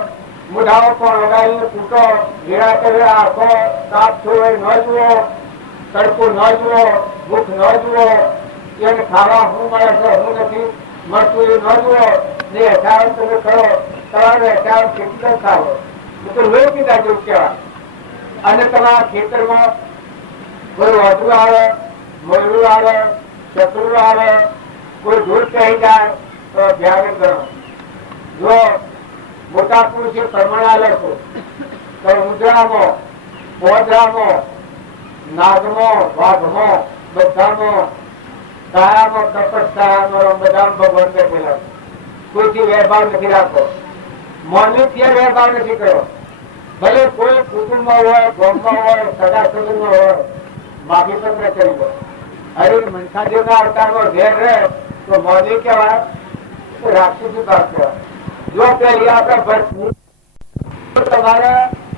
મુઢાઓ પર લગાવીને તૂટો ઘેરા કરે આખો સાપ છોડે ન જુઓ તડકો ન જુઓ ભૂખ ન જુઓ એને ખાવા શું મળે છે શું નથી મળતું એ ન જુઓ ને હેઠાણ તમે કરો તમારે હેઠાણ ખેતી ખાવો એ તો લોહી પીધા જેવું કહેવાય અને તમારા ખેતરમાં કોઈ વધુ આવે મોયરું આવે ચતુર આવે કોઈ ધૂળ કહી જાય તો ધ્યાન કરો જો મોટા પુરુષે પ્રમાણ આલે છે તો ઉંદરામાં પોદરામાં નાગમાં વાઘમાં બધામાં કાયામાં કપટ કાયામાં બધા ભગવાન બેઠેલા કોઈથી વ્યવહાર નથી રાખો મનુષ્ય વ્યવહાર નથી કરો ભલે કોઈ કુટુંબમાં હોય ગામમાં હોય સગા સંબંધમાં હોય માફી પત્ર કરી દો અરે મનસાદેવના અવતારમાં ઘેર રહે તો મોદી કહેવાય તો રાક્ષસી ભાગ કહેવાય જો પેલી આપણે તમારે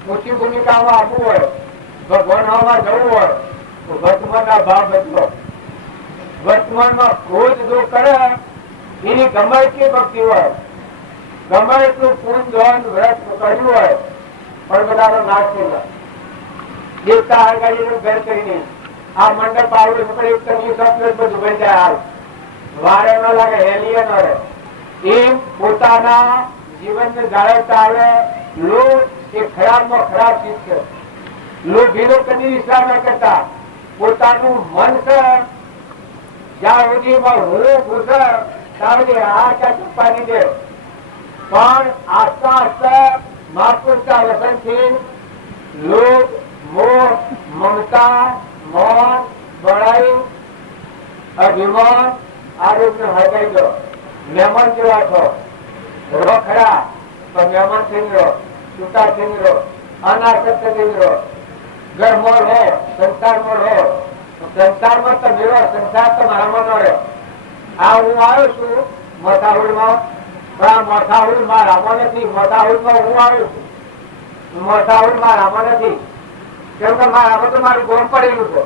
ઊંચી ભૂમિકામાં આપવું હોય ભગવાનમાં જવું હોય તો વર્તમાનના ભાવ બદલો વર્તમાનમાં ક્રોધ જો કરે એની ગમે એટલી ભક્તિ હોય ગમે એટલું પૂર્ણ ધ્યાન વ્રત કર્યું હોય પણ બધાનો નાશ થઈ જાય દેવતા આગળ ઘર કરીને આ મંડપ આવડે પકડે એક તરફ સપ્લેટ બધું બની જાય હાલ વારે ન લાગે હેલીએ ન રહે એમ પોતાના જીવનને જાળવતા આવે લોભ એ ખરાબમાં ખરાબ ચીજ છે લોભીનો કદી વિશ્વાસ ન કરતા પોતાનું મન છે જ્યાં સુધીમાં હું ઘૂસે ત્યાં સુધી આ ક્યાં ચપ્પાની દે પણ આસ્તા આસ્તા મહાપુરુષના વસનથી લોભ મોહ મમતા મોહ બળાઈ અભિમાન આરોગ્ય હટાઈ દો મહેમાન જેવા છો રહો ખરા તો મહેમાન થઈ રહો છૂટા થઈ રહો અનાસક્ત થઈ રહો ઘરમાં રહો સંસારમાં રહો સંસારમાં તો મેળો સંસાર તો મારામાં ન રહ્યો આ હું આવ્યો છું મથાહુડમાં પણ આ મથાહુડ મારામાં નથી મથાહુડમાં હું આવ્યો છું મથાહુડ મારામાં નથી કેમ કે મારામાં તો મારું ગોમ પડેલું છે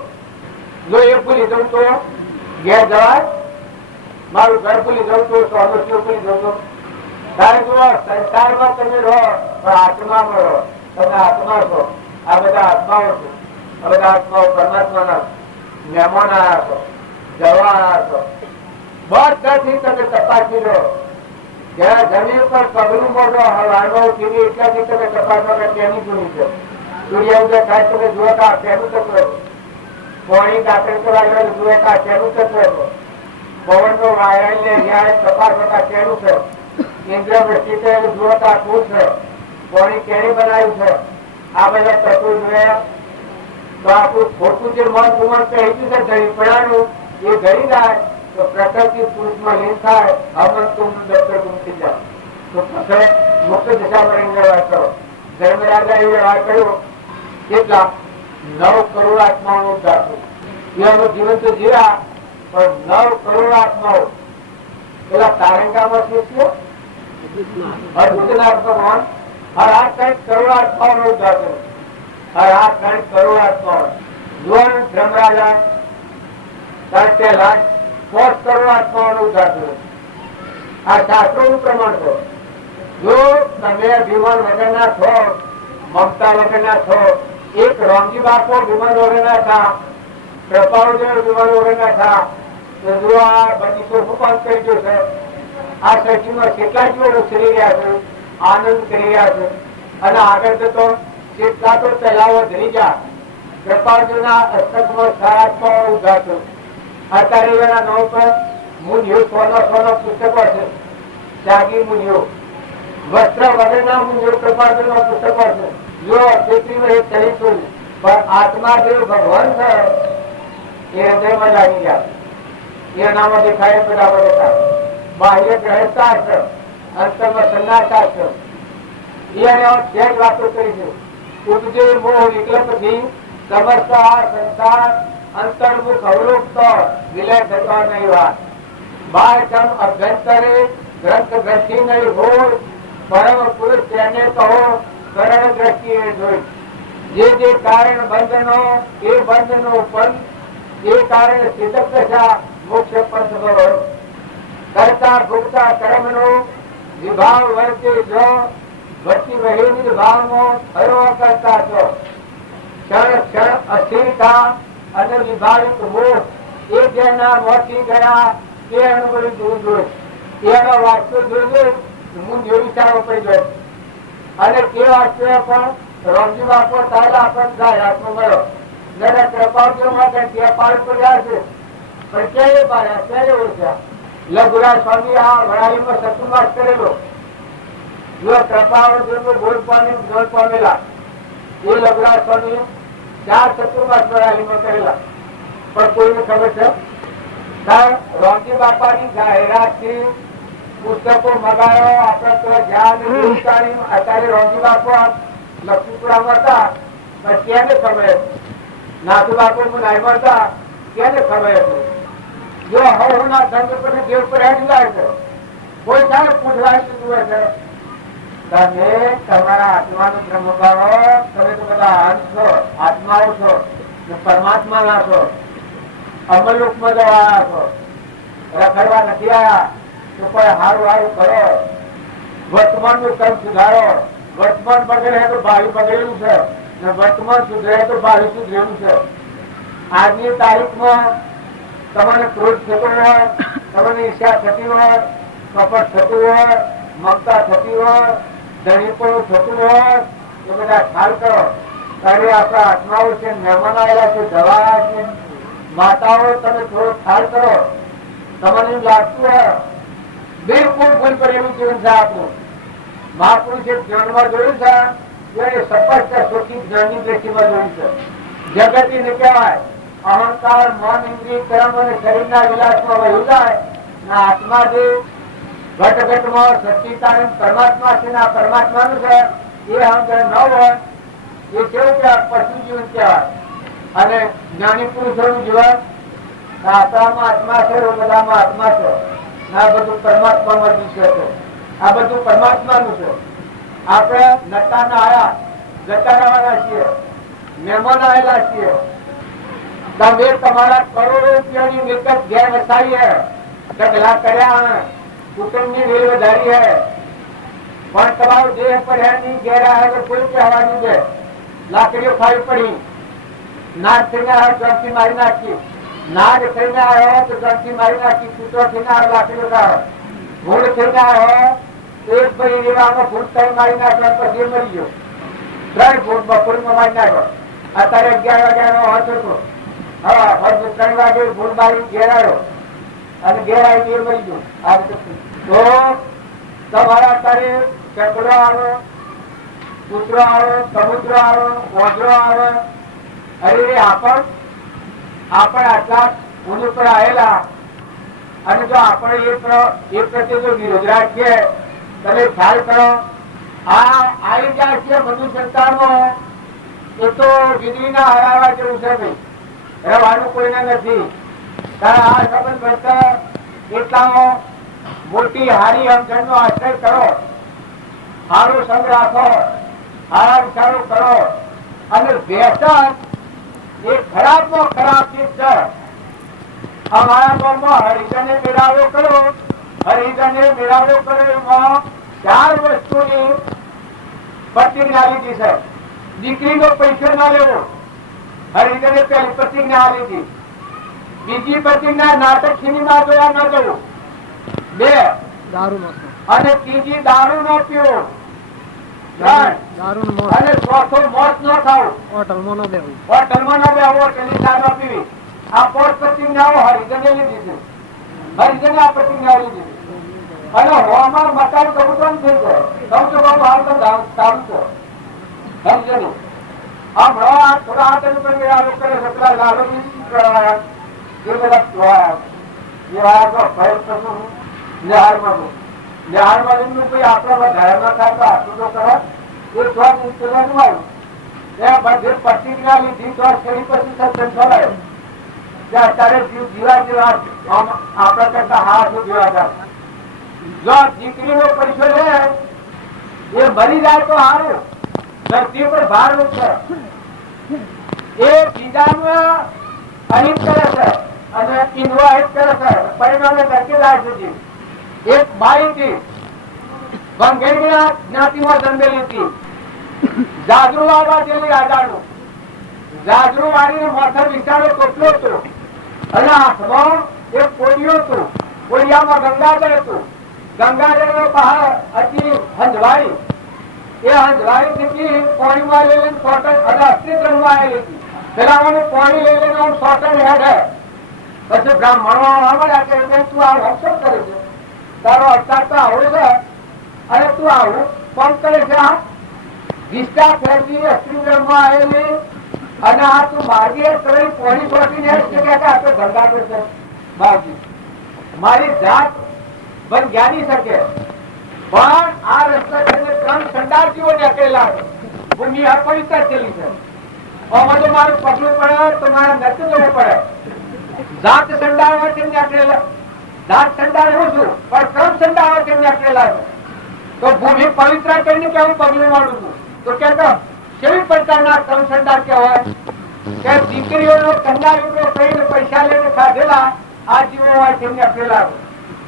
જો એ ભૂલી જવું તો ઘેર જવાય મારું ઘર ભૂલી જવું તો સ્વાદોષીઓ ભૂલી જવું તો તારે જુઓ સંસારમાં તમે રહો પણ આત્મામાં રહો તમે આત્મા છો આ બધા આત્માઓ છો આ બધા આત્માઓ પરમાત્માના મહેમાન આવ્યા છો જવા આવ્યા છો બધાથી તમે તપાસી લો જયારે જમીન પર પગલું મોટો હલવાનો સીધી એટલાથી તમે તપાસવા તેની ભૂલી છે સૂર્ય ઉદય થાય તમે જુઓ કા તેનું તત્વ પાણી કાપડ કરવા જુએ કા તેનું તત્વ પવન નો વાયર ને જ્યારે તપાસવા તેનું છે ઇન્દ્ર વૃષ્ટિ જુઓ કા શું છે પાણી કેરી બનાવ્યું છે આ બધા તત્વો જોયા તો આપણું ખોટું જે મન કુમન કહ્યું છે ધરીપણાનું એ ધરી જાય તો પ્રકૃતિ પુરુષમાં લીન થાય હમન તુમનું દફતર ગુમતી જાય તો પછી મુક્ત દિશામાં રહીને વાત કરો ધર્મરાજા એ વાત કર્યો કેટલા 9 કરોડ આત્માઓનું ઉદ્ધાર એનું જીવન તો જીવ્યા પણ 9 કરોડ આત્માઓ પેલા તારંગામાં શું છે અર્જુનનાથ ભગવાન હર 8 કરોડ આત્માઓનો ઉદ્ધાર કર્યો હર 8 કરોડ આત્માઓ જુવાન ધર્મરાજા 3 લાખ 4 કરોડ આત્માઓનો ઉદ્ધાર કર્યો આ શાસ્ત્રોનું પ્રમાણ છે જો તમે અભિમાન વગરના છો મમતા વગરના છો એક રામજી બાપો વિમાન વગરના હતા કૃપાળુદેવ વિમાન વગરના હતા તો જો આ બધી સોફપાન કરી ગયો છે આ સૃષ્ટિમાં કેટલા જીવો ઉછરી રહ્યા છે આનંદ કરી રહ્યા છે અને આગળ જતો કેટલા તો પહેલાઓ ધરી ગયા કૃપાળુદેવના હસ્તકમાં સારાત્માઓ ઉદ્ધાર છે અત્યારે એના નામ પર મુનિઓ સોના પુસ્તકો છે, ત્યાગી મુનિઓ, વસ્ત્ર વગરના મુનિઓ કૃપાના પુસ્તકો છે. જો પૃથ્વીમાં એક થઈ છું, પણ આત્મા જે ભગવાન છે એ હૃદયમાં લાગી ગયા. એનામાં દેખાય પેલામાં દેખાય. બાહ્ય ગ્રહસ્થાશ્રમ, અંતરમાં સંન્યાસાશ્રમ. એ વાતો કરી છે. ઉપજે મોહ વિકલ્પથી સમસ્ત સંસાર અંતર્મુખ અવલોકતો વિલય થતો નહીં વાત. બાહ્યમ અભ્યંતરે ગ્રંથ દ્રષ્ટિ નહીં હોય, પરમ પુરુષ તેને કહો કરણ દ્રષ્ટિએ જોઈ. જે કારણ બંધનો એ બંધનો પણ એ કારણ સિદ્ધ દશા મોક્ષ પંથ ભવ. કરતા ભોગતા કર્મનો વિભાવ વર્તે જો વચ્ચે વહેલી ભાવમાં ફરવા કરતા છો. ક્ષણ ક્ષણ અસ્થિરતા અને વિભાવિત મોહ એ જેના મોટી ગયા તે અનુભવી દૂર જોઈ. એનો વાસ્તુ જોઈ હું જેવી વિચારો પડી ગયો. અને તે વાસ્તુ પણ રોમજી બાપો તારા પણ થાય આત્મ મળો જરા કૃપાવજો માટે ત્યાં પાડ પડ્યા છે, પણ ક્યારે પાડ્યા ક્યારે ઓળખ્યા. લઘુરા સ્વામી આ વડાલીમાં સત્સંગ કરેલો. જો કૃપાવજો ગોળ પામેલા એ લઘુરા સ્વામી 4 ચતુર્માસ વડાલીમાં કરેલા, પણ કોઈને ખબર છે? રોમજી બાપાની જાહેરાતથી પુસ્તકો મગાયો. આપણે તો જ્યાં અત્યારે રોમજી બાપા લક્ષ્મીપુરામાં હતા, પણ ક્યારે ખબર હતી? નાથુ બાપુ નાયમાં હતા, ક્યારે ખબર હતી? જો હું ના ધંધ પર દેવ પર હેડી જાય છે, કોઈ સારું પૂછવા જુએ છે. તમે તમારા આત્માનું બ્રહ્મ ભાવો. તમે તો બધા અંશ છો, આત્માઓ છો, પરમાત્મા ના છો, અમરલોકમાં જવાના છો. રખડવા નથી આવ્યા તો કોઈ હારું હારું કરો. વર્તમાન નું કર્મ સુધારો. વર્તમાન બગડે તો ભાવિ બગડેલું છે, વર્તમાન સુધરે તો ભાવિ સુધરેલું છે. આજની તારીખમાં તમને ક્રોધ થતો હોય, તમને ઈચ્છા થતી હોય, કપટ થતું હોય, મમતા થતી હોય, ધણીપણું થતું હોય, એ બધા ખ્યાલ કરો. ત્યારે આપણા આત્માઓ છે, મહેમાન આવેલા છે, દવા છે, માતાઓ તમે થોડો ખ્યાલ કરો. તમને લાગતું હોય બિલકુલ ભૂલ પડેલું જીવન છે આપણું. મહાપુરુષે જ્ઞાનમાં જોયું છે, એ સ્પષ્ટ સુખી જ્ઞાનની દ્રષ્ટિમાં જોયું છે. જગતી ને કહેવાય અહંકાર, મન, ઇન્દ્રિય, કર્મ અને શરીરના વિલાસમાં વહી જાય. આત્મા જે ઘટઘટમાં સચ્ચિદાનંદ પરમાત્મા છે, પરમાત્માનું છે, એ અહંકાર ન હોય એ કેવું કે પશુ જીવન કહેવાય. અને જ્ઞાની પુરુષોનું જીવન આપણામાં આત્મા છે, બધામાં આત્મા છે, આ બધું પરમાત્મામાં છે. આ બધું પરમાત્માનું છે. આપણે નતાના આયા જતા રહેવાના છીએ, મહેમાન આવેલા છીએ. તમે તમારા કરોડો રૂપિયાની મિલકત ઘેર વસાવી હે, ઢગલા કર્યા, કુટુંબની વેલ વધારી હે, પણ તમારું દેહ પર હે નહીં, ઘેર આવે તો કોઈ કહેવાનું છે. લાકડીઓ ખાવી પડી, નાગ થઈને આવે જમથી મારી નાખી, નાગ થઈને આવે તો જમથી મારી નાખી, કૂતરો થઈને આવે લાકડીઓ ખાવે, ભૂલ થઈને આવે એક ભાઈ રેવામાં ભૂલ થઈ મારી નાખ્યો, પછી મરી ગયો. 3 ફૂટ બપોરમાં મારી નાખ્યો. અત્યારે 11 વાગ્યાનો હતો તો હા 3 વાગે ભૂલ મારી ઘેર આવ્યો અને ઘેર આવી મરી ગયો. આ તો તમારા અત્યારે ચકડો આવે, કૂતરો આવે, સમુદ્ર આવે, ઓઝરો આવે. અરે આપણે આટલા ભૂલ ઉપર આવેલા અને જો આપણે એ પ્રત્યે જો વિરોધ રાખીએ, તમે ખ્યાલ કરો આ આવી જાય છે બધું સંસારમાં, એ તો વીજળીના હરાવા જેવું છે ભાઈ, રહેવાનું કોઈને નથી. આ સંબંધ કરતા એટલા મોટી હારી સમજણનો આશ્રય કરો, સારો સંગ રાખો, સારા વિચારો કરો. અને વ્યસન એ ખરાબમાં ખરાબ ચીજ છે. અમારા ગામમાં હરિજને મેળાવો કરો, હરિજને મેળાવો કરો, એમાં 4 વસ્તુની પ્રતિજ્ઞા લીધી છે. દીકરીનો પૈસો ના લેવો, હરિજને પહેલી પ્રતિજ્ઞા લીધી. બીજી પ્રતિજ્ઞા નાટક સિનેમા જોયા ન જવું, 2 અને ત્રીજી દારૂ ન પીવો, 3 અને 4થું મોત ન ખાવું, હોટલમાં ન બેવું, હોટલની ચા ન પીવી. આ 5 પ્રતિજ્ઞાઓ હરિજને લીધી છે. હરિજને આ પ્રતિજ્ઞા લીધી અને હોમાં મકાન કબૂતર થઈ જાય સૌ બાબુ હાલ તો સારું છે હરિજને હમણાં થોડા હાથ ઉપર આ લોકો સકલા લાલજી એ બધા નિહારમાં કોઈ આપણા ધ્યાનમાં થાય તો આટલું તો કરે એ સ્વાદ પેલાનું આવ્યું ત્યાં બધે પ્રતિજ્ઞા લીધી તો શરીર પછી સત્સંગ છોડાયો અત્યારે જીવા જેવા આપણા કરતા હાથ જેવા જો દીકરીનો પૈસો લે એ મરી જાય તો સારું ધરતી પર ભાર છે એ બીજાનું અહિત કરે છે અને ઇન્વાઇટ કરે છે પરિણામે ધકેલાય છે. એક બાઈ હતી બંગેરીના જ્ઞાતિમાં જન્મેલી હતી જાજરૂ વાળવા જેવી આજાનું જાજરૂ વાળીને માથા વિચારો કેટલો હતો અને હાથમાં એક કોડિયું હતું કોડિયામાં ગંગાજળ હતું ગંગાજળ બહાર હતી હંજવાળી એ હંજવાળી થી પાણીમાં લઈ લઈને સોટન અને અસ્તિત્વ રંગમાં આવેલી હતી પેલા મને પાણી લઈ લઈને સોટન હેઠે પછી બ્રાહ્મણો મળ્યા કે તું આ હક્ષો કરે છે તારો અવતાર તો આવો છે અને તું આવું કોણ કરે છે આ વિસ્તા ફેરવી અસ્ત્રી રંગમાં આવેલી અને આ તું માર્ગી કરી પાણી સોટીને આપણે ગંગા છે બાજી મારી જાત પણ જ્ઞાની શકે પણ આ રસ્તા ત્રણ સંડાસીઓ નીકળેલા છે ભૂમિ અપવિત્ર થયેલી છે આમાં તો મારું પગલું પડે તો મારા નથી જવું પડે જાત સંડાળવાથી નીકળેલા જાત સંડાળ હું છું પણ ક્રમ સંડાળવાથી નીકળેલા છે તો ભૂમિ પવિત્ર કરીને કે હું પગલું મારું છું તો કે કેવી પ્રકારના ક્રમ સંડાળ કહેવાય કે દીકરીઓનો કંડાળીઓ કહીને પૈસા લઈને ખાધેલા આ જીવોવાથી નીકળેલા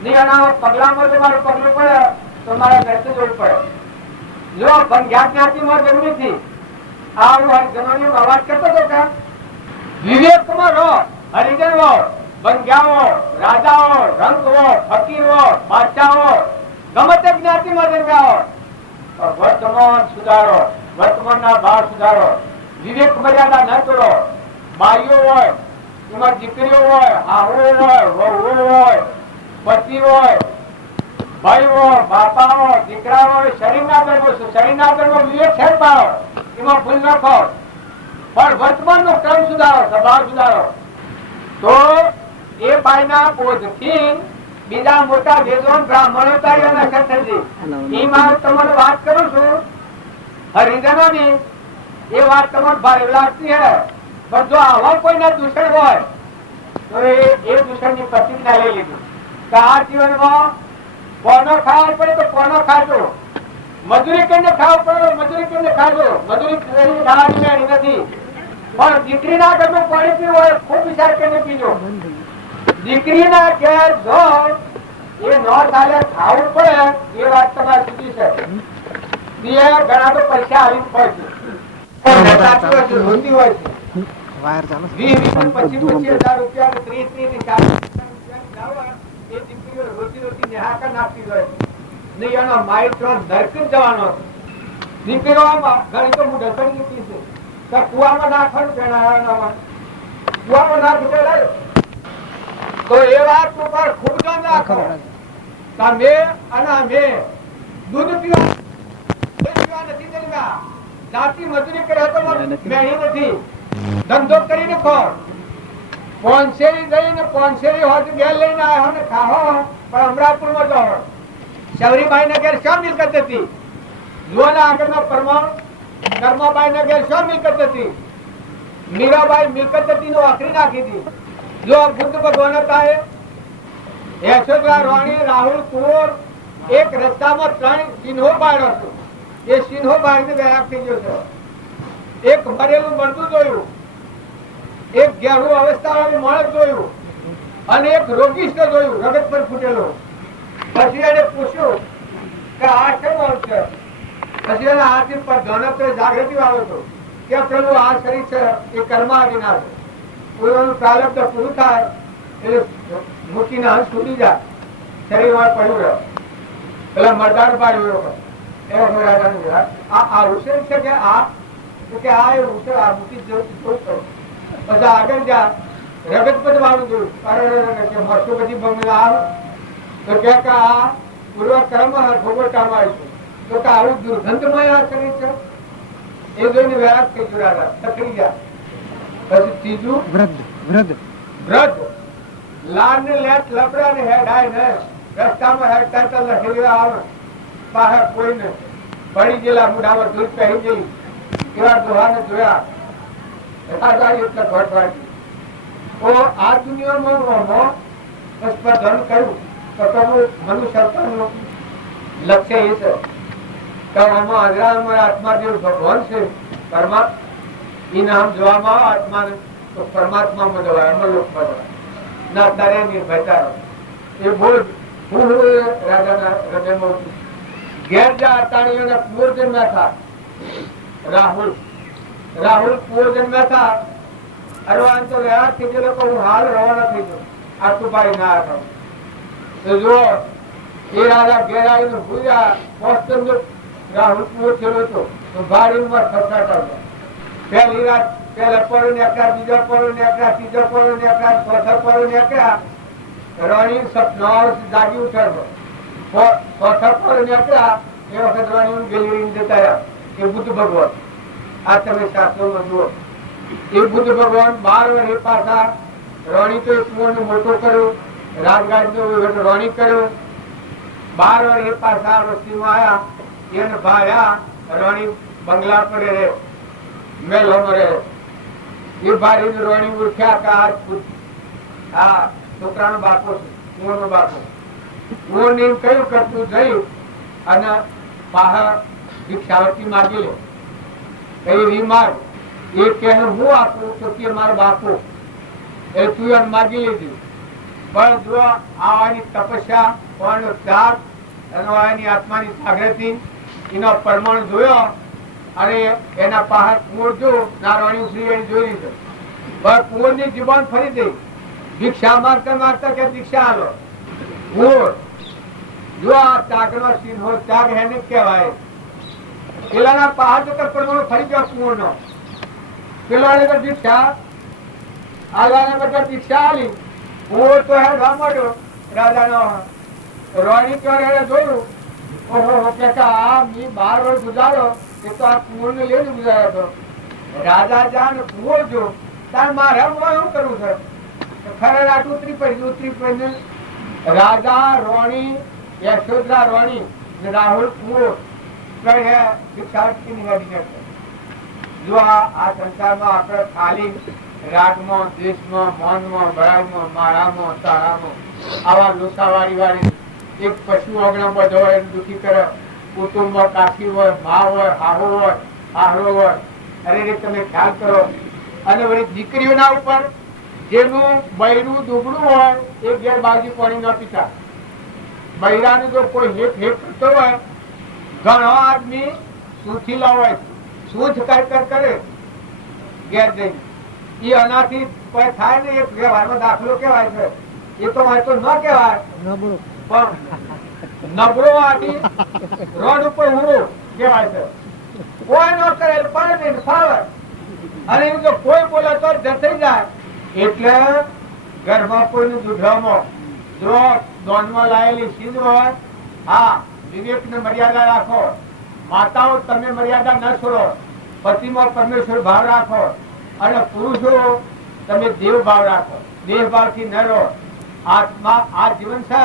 નહીં અનાવ પગલામાં તો મારું પગલું પડે તો મારા નથી જવું પડે જો જ્ઞાત જ્ઞાતિમાં જન્મી હતી આ હું હરિજનોની અવાજ કરતો હતો કે વિવેકમાં રહો હરિજન હો બંગ્યાઓ રાજાઓ રંગો ફકીરો બાદશાહો ગમે તે જ્ઞાતિમાં જન્મ્યા હો વર્તમાન સુધારો વર્તમાનના ભાવ સુધારો વિવેક મર્યાદા ન તોડો બાઈઓ હોય એમાં દીકરીઓ હોય આવો હોય વહુ હોય પતિ હોય ભાઈ હોય બાપા હોય દીકરા હોય શરીરના ધર્મો શરીરના ધર્મો વિવેક છે પાડો એમાં ભૂલ ન ખાઓ પણ વર્તમાન નો ક્રમ સુધારો સ્વભાવ સુધારો તો એ બાઈના બોધથી બીજા મોટા વેદવાન બ્રાહ્મણો તારીઓના ક્ષત્રજી એમાં તમને વાત કરું છું હરિજનોની એ વાત તમને ભારે લાગતી હે પણ જો આવા કોઈના દૂષણ હોય તો એ દૂષણની પ્રતિજ્ઞા લઈ લીધી કે આ જીવનમાં કોનો ખાવા પડે તો કોનો ખાજો મજૂરી કરીને ખાવું પડે મજૂરી કરીને ખાજો મજૂરી ખાવાની નથી પણ દીકરીના ઘરનું પાણી પીવું હોય ખૂબ વિચાર કરીને પીજો દીકરીના ઘેર જો એ ન ચાલે ખાવું પડે એ વાત તમારે સુધી છે ઘણા તો પૈસા આવી પડશે હોતી હોય છે 20,000-25,000 રૂપિયા 30,000-40,000 એ દીકરીઓ રોજી રોટી નિહાકા નાખતી હોય નહીં એનો માઇલ તો ધરકી જવાનો દીકરીઓ ઘણી તો હું ઢસડી લીધી છે તો કુવામાં નાખવાનું પેણામાં કુવામાં નાખી તો એ વાત ઉપર ખૂબ ધ્યાન રાખો તમે અને અમે દૂધ પીવા નથી જન્મ્યા જાતિ મજૂરી કરે તો મેળી નથી ધંધો કરીને ખો પોનસેરી જઈને પોનસેરી હોત ઘેર લઈને આવ્યો ને ખાહો પણ અમરાપુરમાં જાઓ શબરીબાઈ ના ઘેર શું મિલકત હતી જુવાના આગળનો પરમાણ કર્માબાઈ ના ઘેર શું મિલકત હતી મીરાબાઈ મિલકત હતી નો આખરી નાખી હતી જો બુદ્ધ ભગવાન હતા યશોદા રાણી રાહુલ કુંવર એક રસ્તામાં 3 સિંહો બાળ્યો હતો એ સિંહો બાળીને ગયા થઈ ગયો છે એક મરેલું મરતું જોયું એક ઘેરું અવસ્થા વાળું માણસ જોયું અને એક રોગીસ્ટ જોયું રગત પર ફૂટેલો પછી એને પૂછ્યું કે આ કેમ છે પછી એના હાથ પર ધનત જાગૃતિ વાળો હતો કે પ્રભુ આ શરીર છે એ કર્મા વિના છે કોઈનું પ્રારબ્ધ પૂરું થાય એટલે મૂકીને હંસ છૂટી જાય શરીર માં પડ્યું રહ્યો પેલા મરદાર પાડ્યો આ હુસેન છે કે આ એ હુસેન આ મૂકી જવું પછી આગળ જા રગતપદ વાળું જોયું. અરે કે મસ્તુપતિ બંગલા આવે તો કે આ પૂર્વ કર્મ ભોગવટામાં આવ્યું તો કે આવું દુર્ગંધમય આ શરીર છે. એ જોઈને વ્યાસ થઈ ગયું, તકડી ગયા. પછી ત્રીજું વ્રત લાડ ને લેટ લબડા ને હેડાય ને રસ્તામાં હેડતા તો લહેરી આવે બહાર કોઈ ને પડી ગયેલા મુઢામાં દૂધ પહેરી ગઈ એવા દોહાને જોયા. એટલે ઘટવાડી તો આ દુનિયામાં સ્પર્ધન કર્યું તો મનુ સરકારનું લક્ષ્ય એ છે કે આમાં હાજરામાં આત્મા જે ભગવાન છે પરમાત્મા એ નામ જોવામાં આવે આત્માને તો પરમાત્મામાં જવાય, અમરલોકમાં જવાય ના તારે નિર્ભયતા રહો. એ બોલ હું રાજાના હૃદયમાં ઘેર જા તાળીઓના પૂર જન્મ્યા હતા. રાહુલ પૂર જન્મ્યા હતા. અરવાન તો રહ્યા થઈ ગયેલો હું હાલ રવાના થઈ ગયો. આતુભાઈ ના હતા તો જો એ રાજા ઘેર આવીને ભૂલ્યા પોસ્ટન રાહુલ પૂર થયેલો હતો તો ભાડીમાં ખસડાતા પહેલી રાત પેલા પરો નીકળ્યા, બીજા પરો નીકળ્યા, ત્રીજા પરો નીકળ્યા, ચોથા પરો નીકળ્યા. રાણી સપનાઓ જાગી ઉઠાડો. ચોથા પરો નીકળ્યા એ વખત રાણી ગેલેરી જતા રહ્યા કે બુદ્ધ ભગવાન આ તમે શાસ્ત્રોમાં જુઓ. એ બુદ્ધ ભગવાન 12 વર્ષે પાછા રાણી તો કુંવરને મોટો કર્યો, રાજગાડી રાણી કર્યો. 12 વર્ષે પાછા વસ્તીમાં આવ્યા. એને ભાયા રાણી બંગલા પર રહે, મહેલોમાં રહે. એ ભારી રાણી ઓળખ્યા કે આ છોકરાનો બાપો છે, કુંવરનો બાપો. કુંવરને એમ કહ્યું કે તું જઈ અને બહાર ભિક્ષાવતી માગી લે. કઈ રી માગ એ કે હું આપું તો કે મારો બાપો એ તું એને માગી લીધી. પણ જો આવાની તપસ્યા, કોનો ત્યાગ અને આની આત્માની જાગૃતિ એનો પરમાણુ જોયો અને એના પહાડ કુંવર જો નારાયણી શ્રી જોઈ લીધો. પણ કુંવરની જીવન ફરી દઈ ભિક્ષા માગતા માગતા કે ભિક્ષા આલો. કુંવર જો આ ત્યાગનો સિંહ ત્યાગ એને કહેવાય. પેલાના પહાડ તો પરમાણુ ફરી ગયો કુંવરનો. પેલાને તો ભિક્ષા આલાને બધા ભિક્ષા આલી. કુંવર તો હેડવા મળ્યો રાજાનો. રાણી ક્યારે જોયું ઓહો કે આ મી 12 વર્ષ ગુજારો એ તો આ કુંવરને લઈને ગુજાર્યો હતો. રાજા જાન કુંવર જો તાર મારે શું કરવું છે? ખરે રાત ઉતરી પડી. રાજા રાણી યશોદરા રાણી રાહુલ કુંવર ભિક્ષાવતી નિહાળી. જો આ સંસારમાં આપણે ખાલી રાગમાં, દ્વેષમાં, મૌનમાં, બળાઈમાં, માળામાં, તાળામાં આવા લોસાવાળી વાળી એક પશુ ઓગણા બધો હોય દુઃખી કરે. કુટુંબમાં કાકી હોય, મા હોય, હાહુ હોય, હાહરો હોય. અરે તમે ખ્યાલ કરો. અને વળી દીકરીઓના ઉપર જેનું બૈરું દુબળું હોય એ ઘેર બાજુ પાણી ન પીતા. બૈરાનું જો કોઈ હેપ કરતો હોય, ઘણો આદમી સુથીલા હોય, સૂથ કર કરે ઘેર જઈને. એ આનાથી કોઈ થાય ને એ વ્યવહારમાં દાખલો કેવાય છે. એ તો હોય તો ન કહેવાય પણ નબળો આદમી રોડ ઉપર હુરો કહેવાય છે. કોઈ ન કરે પડે ને ફાવે. અને એમ જો કોઈ બોલે તો જતી જાય. એટલે ઘરમાં કોઈનું દૂધવામાં જો દોનમાં લાયેલી સિંધ હોય, હા વિવેક ને મર્યાદા રાખો. માતાઓ તમે મર્યાદા ન છોડો. પતિમાં પરમેશ્વર ભાવ રાખો. અને પુરુષો તમે દેવ ભાવ રાખો. દેહ ભાવથી ન રહો. આત્મા આ જીવન છે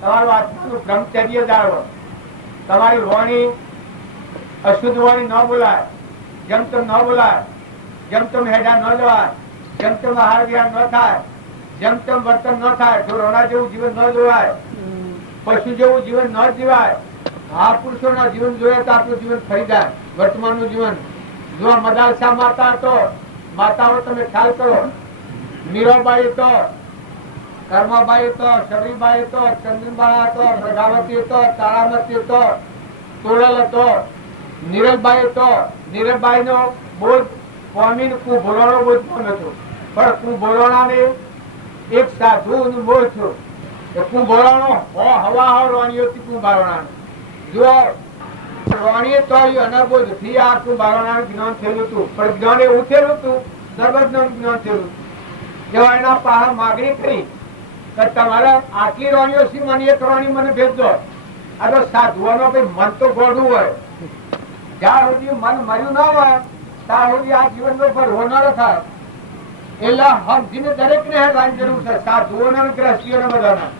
તમારું આત્માનું બ્રહ્મચર્ય જાળવો. તમારી વાણી અશુદ્ધ વાણી ન બોલાય, જેમ તેમ ન બોલાય, જેમ તેમ હેડા ન જવાય, જેમ તેમ આહાર વિહાર ન થાય, જેમ તેમ વર્તન ન થાય. ઢોરોણા જેવું જીવન ન જોવાય, પશુ જેવું જીવન ન જીવાય. મહાપુરુષોના જીવન જોઈએ તો આપણું જીવન ફરી જાય. વર્તમાનનું જીવન જો મદાલસા માતા તો માતાઓ તમે ખ્યાલ કરો. મીરાબાઈ તો, કર્માબાઈ તો, શબરીબાઈ તો, ચંદ્રબાઈ તો, પ્રજાવતી તો, તારામતી તો, તોરલ હતો, નીરલબાઈ તો. નીરલબાઈ નો બોધ સ્વામી કુંભોરાનો બોધ પણ હતો. પણ કુંભોરાને એક સાધુ નું બોધ થયો. કુંભોરાનો હવા રાણીઓથી કુંભારણા જો રાણીએ તો અનબોધ થી આ કુંભારણા જ્ઞાન થયેલું હતું. પણ જ્ઞાન એવું થયેલું હતું, સર્વજ્ઞાન જ્ઞાન થયેલું. જો એના પાસે માગણી કરી કે તમારે આટલી રોણીઓ છે, મને એક રોણી મને ભેજજો. આ તો સાધુઓનો કઈ મન તો ગોળું હોય. જ્યાં સુધી મન મર્યું ના હોય ત્યાં સુધી આ જીવનનો પર હોનારો થાય. એટલે સમજીને દરેક ને હેડવાની જરૂર છે, સાધુઓના ગ્રસ્તીઓના બધાના.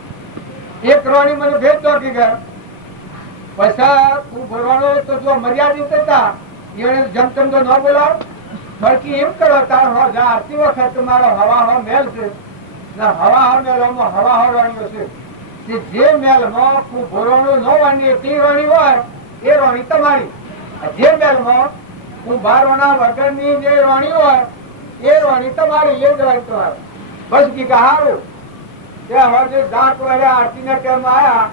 એક રોણી મને ભેજજો કે પૈસા તું ભરવાનો તો જો મર્યાદિત હતા એને જેમ તેમ તો ન બોલાવ. બલકી એમ કરો તાર આરતી વખત મારો હવા મેલ છે ને હવા મેળમાં હવા રોણીઓ છે. જે મેલમાં તું ભરવાનો ન વાણી એટલી રોણી હોય એ રોણી તમારી. જે મેલમાં તું બારોના વગરની જે રોણી હોય એ રોણી તમારી. એ જવાય તમારે બસ કી હારું કે હવે જે જાત વાળા આરતી ના ટાઈમ આવ્યા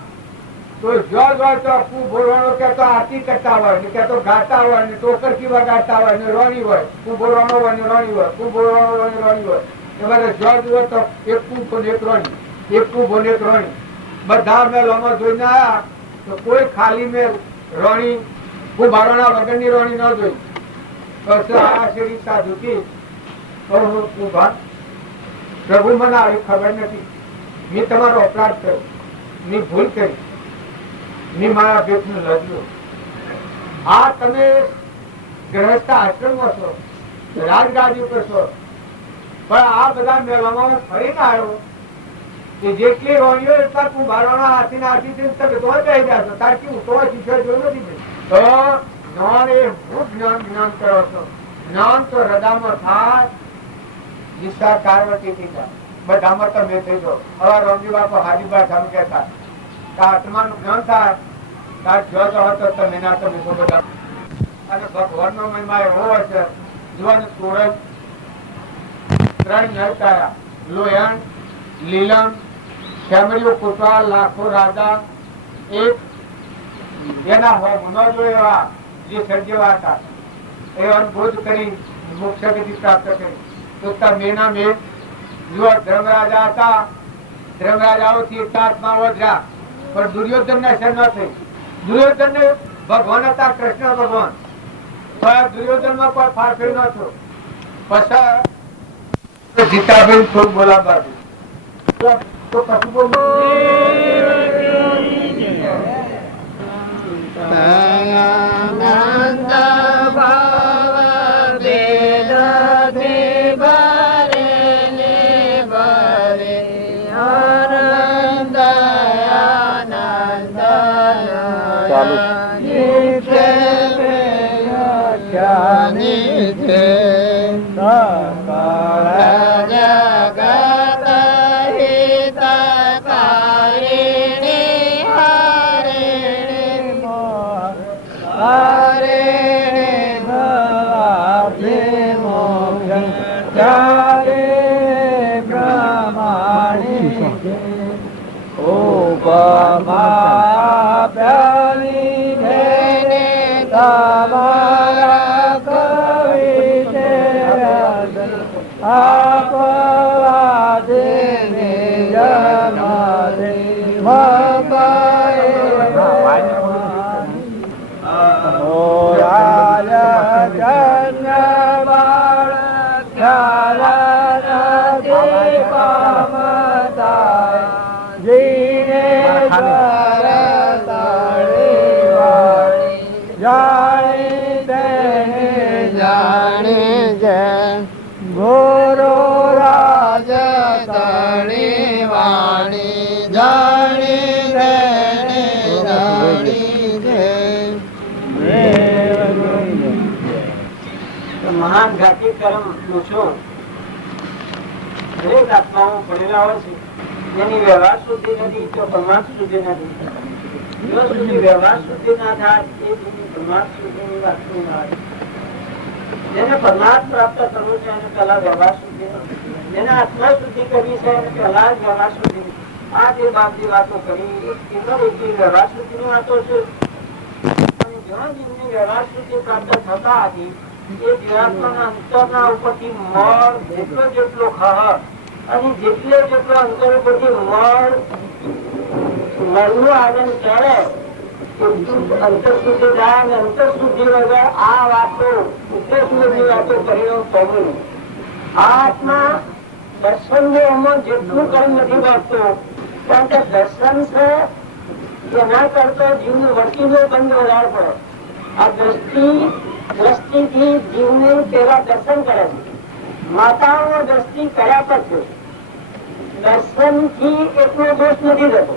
તો જો તો તું બોલવાનો કે તો આરતી કરતા હોય ને કે તો ગાતા હોય ને ટોકરકી વગાડતા હોય ને રોણી હોય. તું બોલવાનો હોય ને રોણી હોય, તું બોલવાનો હોય ને રોણી હોય. એ બધા જો જુઓ તો એક તું બોલ એક રોણી, એક તું બોલ એક રોણી. બધા મેલોમાં જોઈને આવ્યા તો કોઈ ખાલી મેલ રોણી હું બારોણા વગરની રોણી ન જોઈ. બસ આ શેરી સાધુથી પ્રભુ મને આવી ખબર નથી. મેં તમારો અપરાધ કર્યો, મેં ભૂલ કરી, મેં મારા ભેટ નું લડ્યું. આ તમે ગ્રહસ્થ આશ્રમમાં છો, રાજગાદી ઉપર છો, પણ આ બધા મેળામાં ફરીને આવ્યો કે જેટલી રોણીઓ એટલા તું બારોણા હાથી હાથી તમે તો જઈ ગયા છો. તાર કેવું તો શિક્ષણ જોયું નથી. તો જ્ઞાન એ હું જ્ઞાન કરો છો. જ્ઞાન તો હૃદયમાં થાય. ઈચ્છા પાર્વતી પિતા બધામાં તમે થઈ જાઓ. હવે રોમજી બાપુ હાજીબા સામે કહેતા આત્માનું જ્ઞાન થાય તાર જો હતો તમે ના તમે તો બધા. અને ભગવાનનો મહિમા એવો હોય છે. જીવન સૂરજ ત્રણ નરતારા લોયણ લીલમ શ્યામળીઓ કુટવા લાખો રાજા એક એના ગુનો જોયા જે સર્જ્યવા હતા એ અનુભૂત કરી મોક્ષ ગતિ પ્રાપ્ત કરી. તો મેના મેં જો ધર્મરાજા હતા, ધર્મરાજાઓથી આત્મા વધ્યા પણ દુર્યોધન ને અસર ન થઈ. દુર્યોધન ને ભગવાન હતા, કૃષ્ણ ભગવાન. દુર્યોધન માં કોઈ ફારફેર ન થયો. પછી જીતાભાઈ થોડું બોલાવવા તો પછી બોલ મહાન જાતિ કર્મ પૂછો. દરેક આત્માઓ પડેલા હોય છે જેની વ્યવહાર શુદ્ધિ નથી તો પરમાર્થ શુદ્ધિ નથી. જો સુધી વ્યવહાર શુદ્ધિ ના થાય એ સુધી પરમાર્થ શુદ્ધિની વાત ના આવે. જેને પરમાર્થ પ્રાપ્ત કરવું છે એને પેલા વ્યવહાર શુદ્ધિ નથી. જેને આત્મા શુદ્ધિ કરવી છે એને પેલા જ વ્યવહાર શુદ્ધિ. આ જે બાપની વાતો કરી એ વ્યવહાર શુદ્ધિ ની વાતો છે. જેમની વ્યવહાર શુદ્ધિ પ્રાપ્ત થતા હતી એ જીવાત્માના અંતરના ઉપરથી મળ જેટલો જેટલો ખા અને જેટલે જેટલો અંતર ઉપરથી મળનું આગળ ચડે અંતર સુધી જાય અને અંતર સુધી વગર આ વાતો ઉપદેશની વાતો કરીને પગલું. આ આત્મા દર્શન એમાં જેટલું કર્મ નથી વાગતું, કારણ કે દર્શન છે એના કરતા જીવનું વર્તીનો બંધ વધારે પડે. આ દ્રષ્ટિથી જીવને પેલા દર્શન કરે છે. માતાઓ દ્રષ્ટિ કર્યા પછી દર્શન થી એટલો દોષ નથી થતો,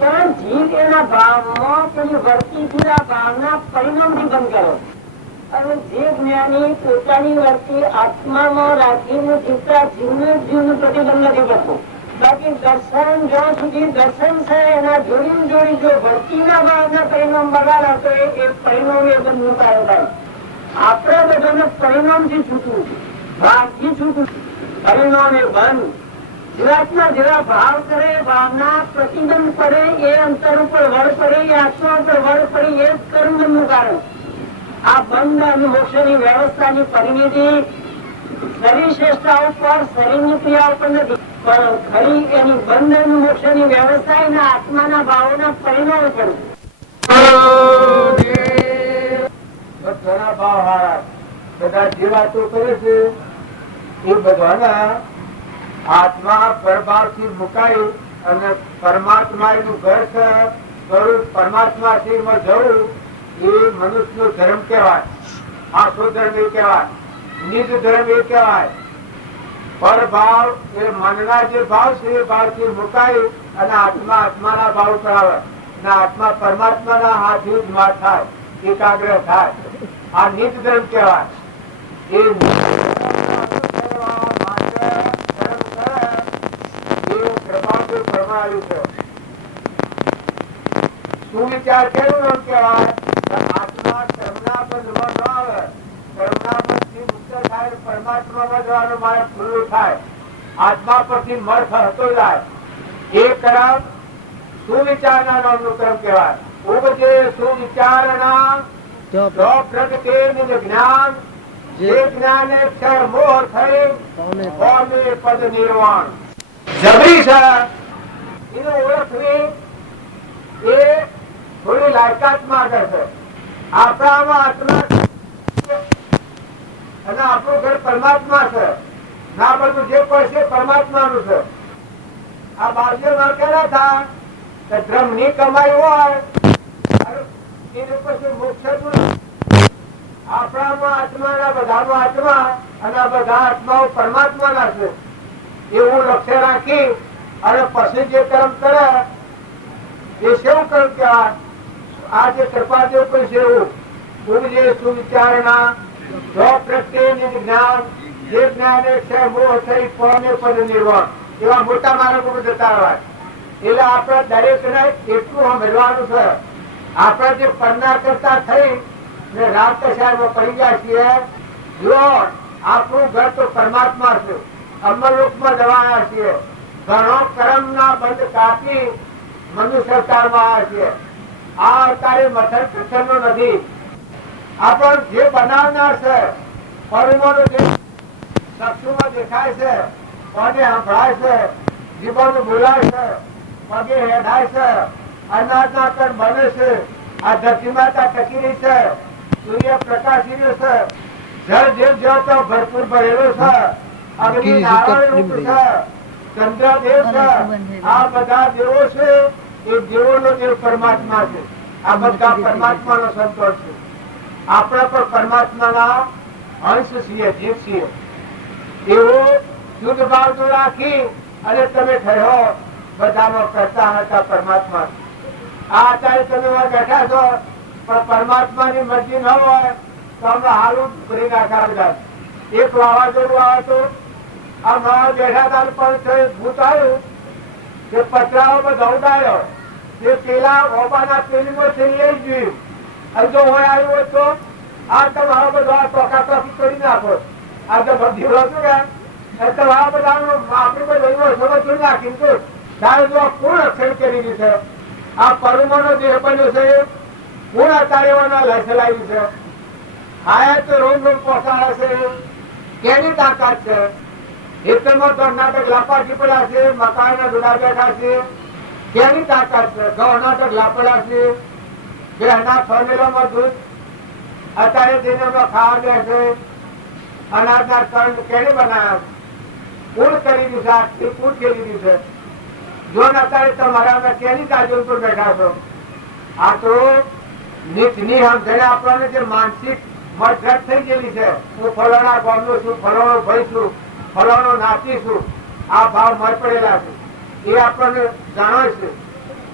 પણ જીવ એના ભાવમાં પેલી વર્તીથી આ ભાવના પરિણામથી બંધ કરે. અને જે જ્ઞાની પોતાની વર્તી આત્મામાં રાખીને જીવતા જીવનું પ્રતિબંધ નથી કરતું. બાકી દર્શન જ્યાં સુધી દર્શન છે એના જોડી જોડી જો વર્તીના ભાવના પરિણામ બગાડે તો એ પરિણામ એ બંધનું કારણ થાય. આપણે બધાને પરિણામથી છૂટવું છે, ભાવથી છૂટવું. પરિણામ એ બંધ જીવાતના જેવા ભાવ કરે, ભાવના પ્રતિબંધ પડે, એ અંતર ઉપર વળ પડે, એ આત્મા ઉપર વળ પડે, એ જ કર્મનું કારણ. આ બંધ અને મોક્ષની વ્યવસ્થાની પરિમિતિ શરીર શ્રેષ્ઠતા ઉપર, શરીરની ક્રિયા ઉપર નથી, પણ ખરી એની બંધ અને મોક્ષની વ્યવસ્થા એના આત્માના ભાવોના પરિણામ પર. ઘણા ભાવ હારા બધા જે વાતો કરે છે એ બધાના આત્મા પરભાવથી મુકાઈ અને પરમાત્મા નું ઘર છે, પરમાત્મા માં જવું એ મનુષ્યનો ધર્મ કહેવાય. આખો ધર્મ એ કહેવાય, નિજ ધર્મ એ કહેવાય. પરભાવ એ મનના જે ભાવ છે એ ભાવથી મુકાઈ અને આત્મા આત્માના ભાવ પર આવે અને આત્મા પરમાત્માના હાથથી જ માં થાય, એકાગ્ર થાય. આ નિજ ધર્મ કહેવાય. એ સુવિચાર કેવું નામ કહેવાય? આત્મા કર્મના બંધમાં ન આવે, કર્મના બંધથી મુક્ત થાય, પરમાત્મામાં જવાનું મારે પૂરું થાય, આત્મા પરથી મર થતો જાય. એ કર્મ સુવિચારના નામનું કર્મ કહેવાય. ઉપજે સુવિચારના પ્રગટે નિજ જ્ઞાન, જે જ્ઞાને ક્ષય મોહ થઈ પામે પદ નિર્વાણ. જબરી છે એને ઓળખવી એ થોડી લાયકાત માંગે છે. આપણામાં આત્મા અને આપણું ઘર પરમાત્મા છે, ના બધું જે કોઈ છે પરમાત્માનું છે. આ બાજુમાં કેવા હતા કે ધર્મ ની કમાઈ હોય એને પછી મોક્ષ. આપણામાં આત્માના બધાનો આત્મા અને આ બધા આત્માઓ પરમાત્માના છે એવું લક્ષ્ય રાખી અને પછી જે કર્મ કરે એ કેવું કર્મ કહેવાય? આ જે કૃપાદેવ કોઈ છે એવું પૂજ્ય સુવિચારણા પ્રત્યે જ્ઞાન, જે જ્ઞાન છે મોહ થઈ પામે પદ નિર્વાણ. એવા મોટા માર્ગો જતા હોય એટલે આપણે દરેક ને એટલું સમજવાનું છે. આપણે જે પરના કરતા થઈ ને રાત કશાયમાં પડી ગયા છીએ, જો આપણું ઘર તો પરમાત્મા છે, અમરલોકમાં જવાના છીએ, ઘણો કર્મના બંધ કાપી મનુષ્ય અવતારમાં આવ્યા છીએ. આ અવતારે મથન કથનનો નથી. આપણ જે બનાવનાર છે, પરમોનો જે ચક્ષુમાં દેખાય છે, કોને સંભળાય છે, જીવન બોલાય છે, પગે હેડાય છે, અનાજના કણ બને છે, આ ધરતી માતા ટકી રહી છે, સૂર્ય પ્રકાશી રહ્યો છે, જળ જે જળતો ભરપૂર ભરેલો છે, અગ્નિ નારાયણ રૂપ છે, ચંદ્રદેવ છે. આ બધા દેવો છે એ દેવોનો દેવ પરમાત્મા છે. આ બધા પરમાત્માનો સંતોષ છે. આપણા પર પરમાત્માના અંશ છીએ, જીવ છીએ. એવો શુદ્ધ ભાવ તો રાખી અને તમે થયો બધામાં કરતા હતા પરમાત્મા. આ અત્યારે તમે બેઠા છો પણ પરમાત્માની મરજી ન હોય તો અમે હારું કરી નાખ્યા બધા. એક વાવાઝોડું આવે તો આ મારા બેઠા હતા પણ ભૂત આવ્યું કે પતરાઓમાં દોડાયો તે પેલા ઓબાના પેલીમાં લઈ જોયું અને જો હોય આવ્યું હોય તો આ તમારો બધો ટોકા ટોકી કરી નાખો. આ તો બધી હતું ને તમારા બધા આપણી બધું સમજ નાખી તો તારે જો પૂર્ણ અક્ષર કરી છે. આ પરમાનો દેહ બન્યો છે પૂર્ણ અતારેવાના લસલાયું છે. આયા તો રોમ રોમ પહોંચાડે છે. કેની તાકાત છે? હિતમાં કર્ણાટક લાપાટી પડ્યા છે, મકાઈના દુડા બેઠા છે. કેની તાકાત છે? કર્ણાટક લાપડા છે, બેહના ફરમેલામાં દૂધ અત્યારે દિનોમાં ખાવા દે છે. અનાજના કણ કેને બનાવ્યા? પૂર્ણ કરી દીધું છે, આજથી પૂર્ણ કરી દીધું છે. જો અત્યારે તમારા કેની કાજુ પર બેઠા છો, આ તો નીચની સમજણે આપણને જે માનસિક મતભેદ થઈ ગયેલી છે, હું ફલાણા ગામનો છું, ફલાણો ભાઈ છું, ફલાણો નાતી છું, આ ભાવ મત પડેલા છે, એ આપણને જાણે છે.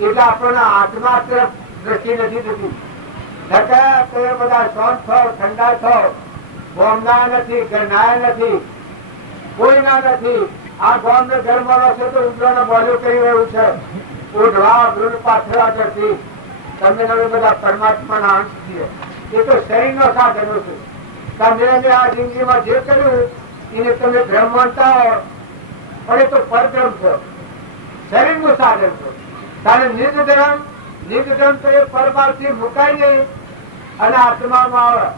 એટલે આપણને આત્મા તરફ દ્રષ્ટિ નથી થતી. તમે બધા શાંત થાવ, ઠંડા થાવ, બોમના નથી, ગરનાયા નથી, કોઈના નથી. આ ગામ ને ઘરમાં છે તો ઉગ્રનો બોલ્યો કરી રહ્યું છે, ઓઢવા ગૃહ પાથરા કરતી. તમે બધા પરમાત્માના અંશ છીએ. એ તો શરીરનો સાધનો છે. તમે આ જિંદગીમાં જે કર્યું એને તમે ભ્રમ માનતા હો, પણ એ તો પરબ્રહ્મ છે, શરીરનું સાધન છે. તારે નિજ ધર્મ તો એ પરમાર્થી મુકાઈ નહીં અને આત્મામાં આવે,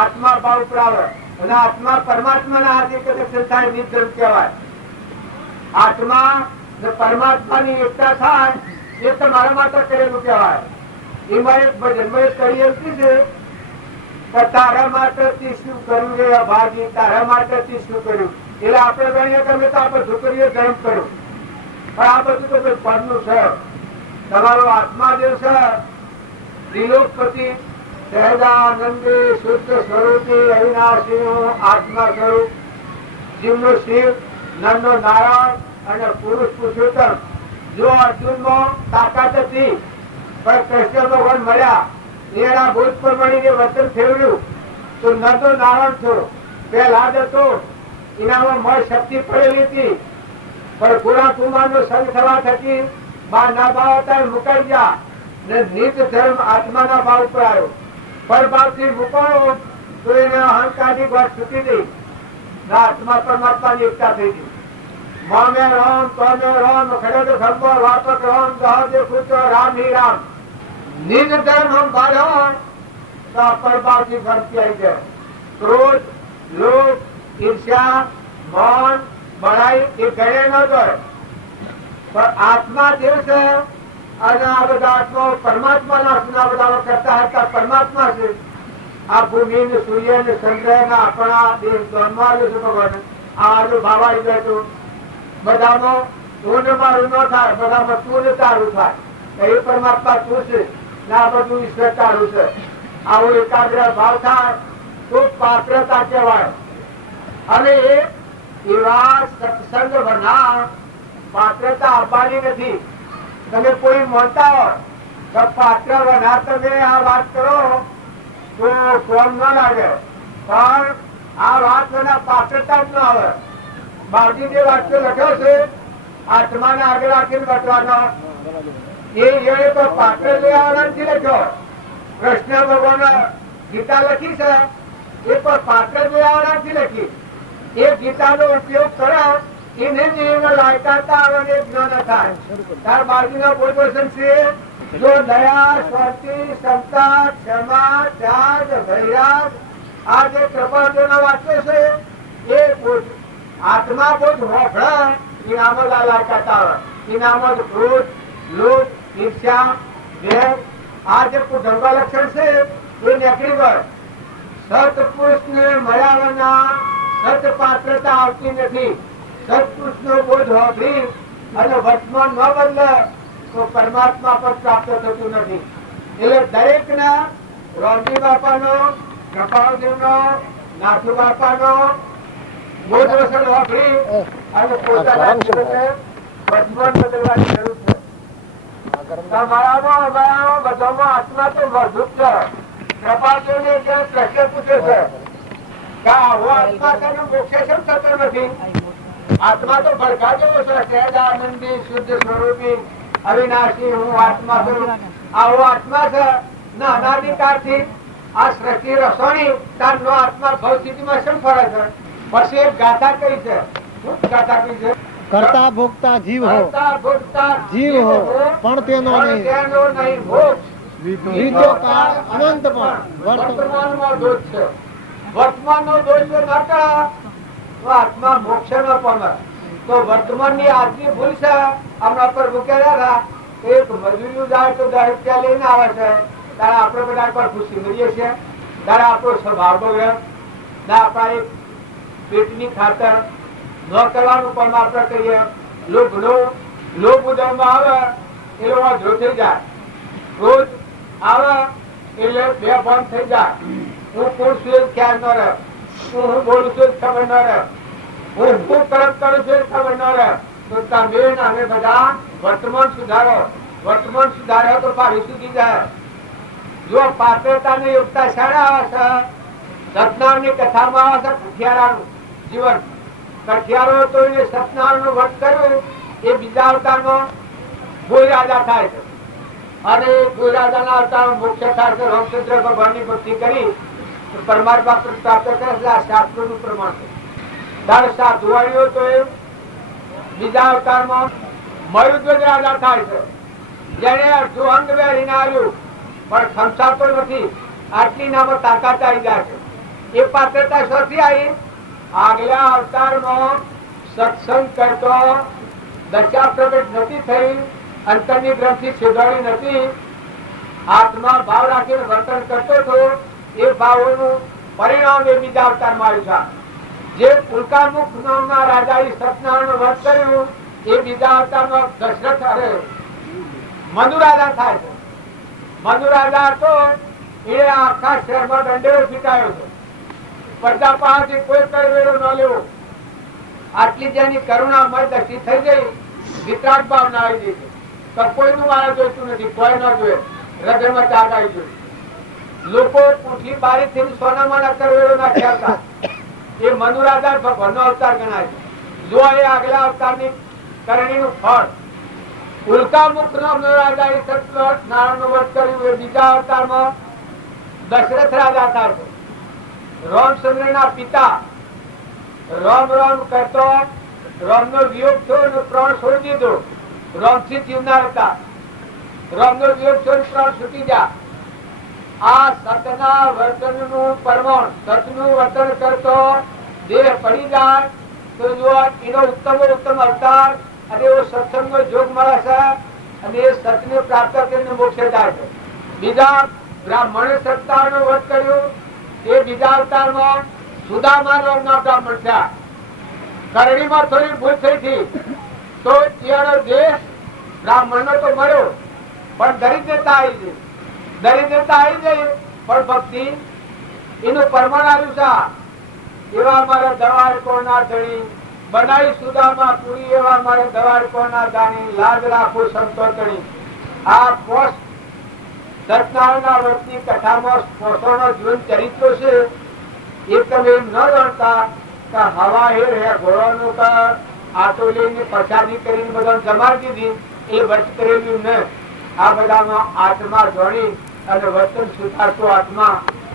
આત્મા ભાવ ઉપર આવે અને આત્મા પરમાત્માના હાથે કનેક્શન થાય, નિજ ધર્મ કહેવાય. આત્મા ને પરમાત્માની એકતા થાય એ તમારા માટે કરેલું કહેવાય. એમાં એક ભજનમાં એક કડી એમથી છે કે તારા માટે શું કર્યું રે અભાગી, તારા માટે શું કર્યું. એટલે આપણે ગણીએ કે અમે તો આ બધું કરીએ, ધર્મ કર્યું, પણ આ બધું તો પરનું છે. તમારો આત્મા જે છે ત્રિલોકપતિ સહેજાનંદી શુદ્ધ સ્વરૂપી અવિનાશી આત્મા સ્વરૂપ, જીવનો શિવ, નરનો નારાયણ અને પુરુષ પુરુષોત્તમ. જો અર્જુનમાં તાકાત હતી પણ કૃષ્ણ ભગવાન મળ્યા, એના ભૂત પર મળીને વર્તન ફેરવ્યું તો નરનો નારાયણ થયો. પહેલા હતો એનામાં મળ શક્તિ પડેલી હતી, પણ ગુણા કુમાર નો સંગ થવા થકી બહાર ના ભાવ હતા મુકાઈ ગયા ને નિજ ધર્મ આત્માના ભાવ ઉપર આવ્યો. પરભાવ થી મુકાયો તો એને અહંકારની વાત છૂટી ગઈ, આત્મા પરમાત્માની એકતા થઈ ગઈ. મામે રામ તમે રામ ખડે ધર્મ વાપક રામ જહાજે ખુદ રામ ही राम. નિજ ધર્મ હમ બાળો તો પરભાવ થી ભરતી આવી જાય. ક્રોધ, લોભ, ઈર્ષ્યા, માન, બળાઈ એ ગણે ન જાય. પણ આત્મા જે છે અને આ બધા આત્માઓ પરમાત્માના બધા કરતા હતા પરમાત્મા છે. આ ભૂમિ ને સૂર્ય ને ચંદ્ર ના આપણા દેશ જન્માવેલું છે ભગવાન. આ ભાવ આવી જાય તો બધામાં તું ને મારું ન થાય, બધામાં તું ને તારું થાય. એ પરમાત્મા તું છે ને આ બધું ઈશ્વર તારું છે. આવો એકાગ્ર ભાવ થાય તો પાત્રતા કહેવાય. અને એવા સત્સંગ બના પાત્રતા આપવાની નથી. તમે કોઈ માનતા હો તો પાત્ર બના તમે આ વાત કરો તો કોમ ન લાગે, પણ આ વાત બના પાત્રતા જ ન આવે. બાજી જે વાક્ય લખ્યો છે આત્માને આગળ રાખીને બચવાનો, એ તો પાત્ર લેવાના નથી લખ્યો. કૃષ્ણ ભગવાન ગીતા લખી છે એ પણ પાત્ર લેવાના નથી લખી. એ ગીતાનો ઉપયોગ કરો એને લાયકાતા આવે જ્ઞાન થાય. તાર બાજુના બોલ વચન છે જો દયા, શાંતિ, ક્ષમતા, ક્ષમા, ત્યાગ, વૈરાગ આ જે કૃપાળુના વાક્યો છે એ આત્મા બોધ હોફળા ઇનામો લાયકાતા આવે. ઇનામો ક્રોધ, લોભ, ઈર્ષ્યા, વેર આ જે ધર્મ લક્ષણ છે એ નીકળી ગયો. સત્પુરુષ ને મળ્યા વિના સત પાત્રતા આવતી નથી. સત્પુરુષ નો બોધ હોવી અને વર્તમાન ન બદલે તો પરમાત્મા પર પ્રાપ્ત થતું નથી. એટલે દરેક ના રોજી બાપાનો, કપાળદેવનો, નાથુ બાપાનો બોધ વસન હોવી અને પોતાના જીવનને વર્તમાન બદલવાની જરૂર છે. તમારામાં અમારામાં બધામાં આત્મા તો મજબૂત છે. કપાળદેવને પ્રશ્ન પૂછે છે કે આવો આત્મા તને મોક્ષે કેમ થતો નથી? આત્મા તો ભડકા જેવો છે, સહેજાનંદી શુદ્ધ સ્વરૂપી અવિનાશી હું આત્મા છું. આવો આત્મા છે ને અનાદિકાળથી આ સૃષ્ટિ રસોણી તાર નો આત્મા ભવ સ્થિતિમાં શું ફરે છે? પછી એક ગાથા કઈ છે, શું ગાથા કઈ છે? કરતા ભોગતા જીવ હો, કરતા ભોગતા જીવ હો પણ તેનો નહીં મોક્ષ. બીજો કાળ અનંત પણ વર્તમાનમાં દોષ છે. વર્તમાનનો દોષ ન કરે તો આત્મા મોક્ષ ન પામે. તો વર્તમાનની આજની ભૂલ છે હમણાં પર મૂકેલા હતા. એક મજૂરી જાય તો 10 રૂપિયા લઈને આવે છે, ત્યારે આપણે બધા પર ખુશી મળીએ છીએ, ત્યારે આપણો સ્વભાવ બગડે ના આપણા એક પેટની ખાતર ન કરવાનું પણ આપણે કહીએ. લોભ ઉદયમાં આવે એ લોકો જો થઈ જાય, ક્રોધ આવે એટલે બે ભાન થઈ જાય. હું કોણ છું એ ખ્યાલ ન રહે, હું બોલું છું ખબર ન રહે, હું કર્મ કરું છું ખબર ન રહે. તો તમે અમે બધા વર્તમાન સુધારો, વર્તમાન સુધારો તો પાછી સુધી જાય. જો પાત્રતા ની યોગતા શાળા આવે છે, સતનારાયણ ની કથામાં આવે છે કઠિયારાનું જીવન. કઠિયારો તો એને સતનારાયણ નું વ્રત કર્યું એ બીજા અવતારમાં ભોય રાજા થાય છે, અને ભોય રાજા ના અવતાર મોક્ષ થાય છે. રામચંદ્ર ભગવાન ની ભક્તિ કરી પરમાત્મા પ્રાપ્ત કરે છે. આ શાસ્ત્રો નું પ્રમાણ છે. દર સાધુવાણીઓ તો એ બીજા અવતારમાં મયુધ્વજ રાજા થાય છે, જેને અડધું અંગ વેરીને આવ્યું પણ ખમસાતો નથી. આટલી નામો તાકાત આવી જાય છે. એ પાત્રતા શોથી આવી? આગલા અવતારમાં સત્સંગ કરતો દશા પ્રગટ નથી થઈ, અંતરની ગ્રંથિ છેદવાડી નથી, આત્મા ભાવ રાખીને વર્તન કરતો હતો. એ ભાવોનું પરિણામ એ બીજા અવતારમાં આવ્યું છે. જે પુલકામુખ નામના રાજાએ સત્યનારાયણ વ્રત કર્યું એ બીજા અવતારમાં દશરથ અરે મનુ રાજા થાય છે. મનુ રાજા હતો એ આખા શહેરમાં દંડેરો ફીટાયો છે. પ્રજા પાસે કોઈ કરવેરો ન લેવો. આટલી જેની કરુણામય દ્રષ્ટિ થઈ ગઈ, વિતરાગ ભાવના આવી ગઈ તો કોઈનું મારા જોઈતું નથી, કોઈ ન જોઈએ. હૃદયમાં ત્યાગ આવી જોઈએ. લોકો પૂઠી બારી થી સોનામાં ના કરવેરો નાખ્યા હતા. એ મનુ રાજા ભગવાનનો અવતાર ગણાય છે. જો એ આગલા અવતારની કરણીનું ફળ. ઉલ્કામુખ નામનો રાજા એ સત્યનારાયણનું વ્રત કર્યું એ બીજા અવતારમાં દશરથ રાજા થાય છે. રામચંદ્રના પિતા રામ રામ કરતો રામનો વિયોગ થયો અને પ્રાણ છોડી દીધો. રામથી જીવનાર હતા, રામનો વિયોગ થયો પ્રાણ છૂટી ગયા. આ સતના વર્તનનું પરમાણ, સતનું વર્તન કરતો દેહ પડી જાય તો જો એનો ઉત્તમ અવતાર અને એવો સત્સંગનો જોગ મળે છે અને એ સતને પ્રાપ્ત કરીને મોક્ષે જાય છે. બીજા બ્રાહ્મણે સત્તાનું વ્રત કર્યું એ બીજા અવતારમાં સુદામા નામના બ્રાહ્મણ થયા. કરણીમાં થોડી ભૂલ થઈ હતી તો એનો દેહ બ્રાહ્મણનો તો મળ્યો પણ દરિદ્રતા આવી ગઈ. દરિદ્રતા આવી ગઈ પણ ભક્તિ એનું પરમાણ આવ્યું છે. એવા મારા દવાડકોના ધણી બનાવી સુદામા પૂરી, એવા મારા દવાડકોના દાણી લાજ રાખો સંતો તણી. આ પોષ સત્યનારાયણના વ્રતની કથામાં પોષોનો જીવન ચરિત્રો છે. એ તમે એમ ન જાણતા કે હવા એ રહ્યા ઘોડાનું આટો લઈને પ્રસાદી કરીને બધા જમાડી દીધી, એ વ્રત કરેલું ને. આ બધામાં આત્મા જોડી અને વર્તન સુધારતો આત્મા,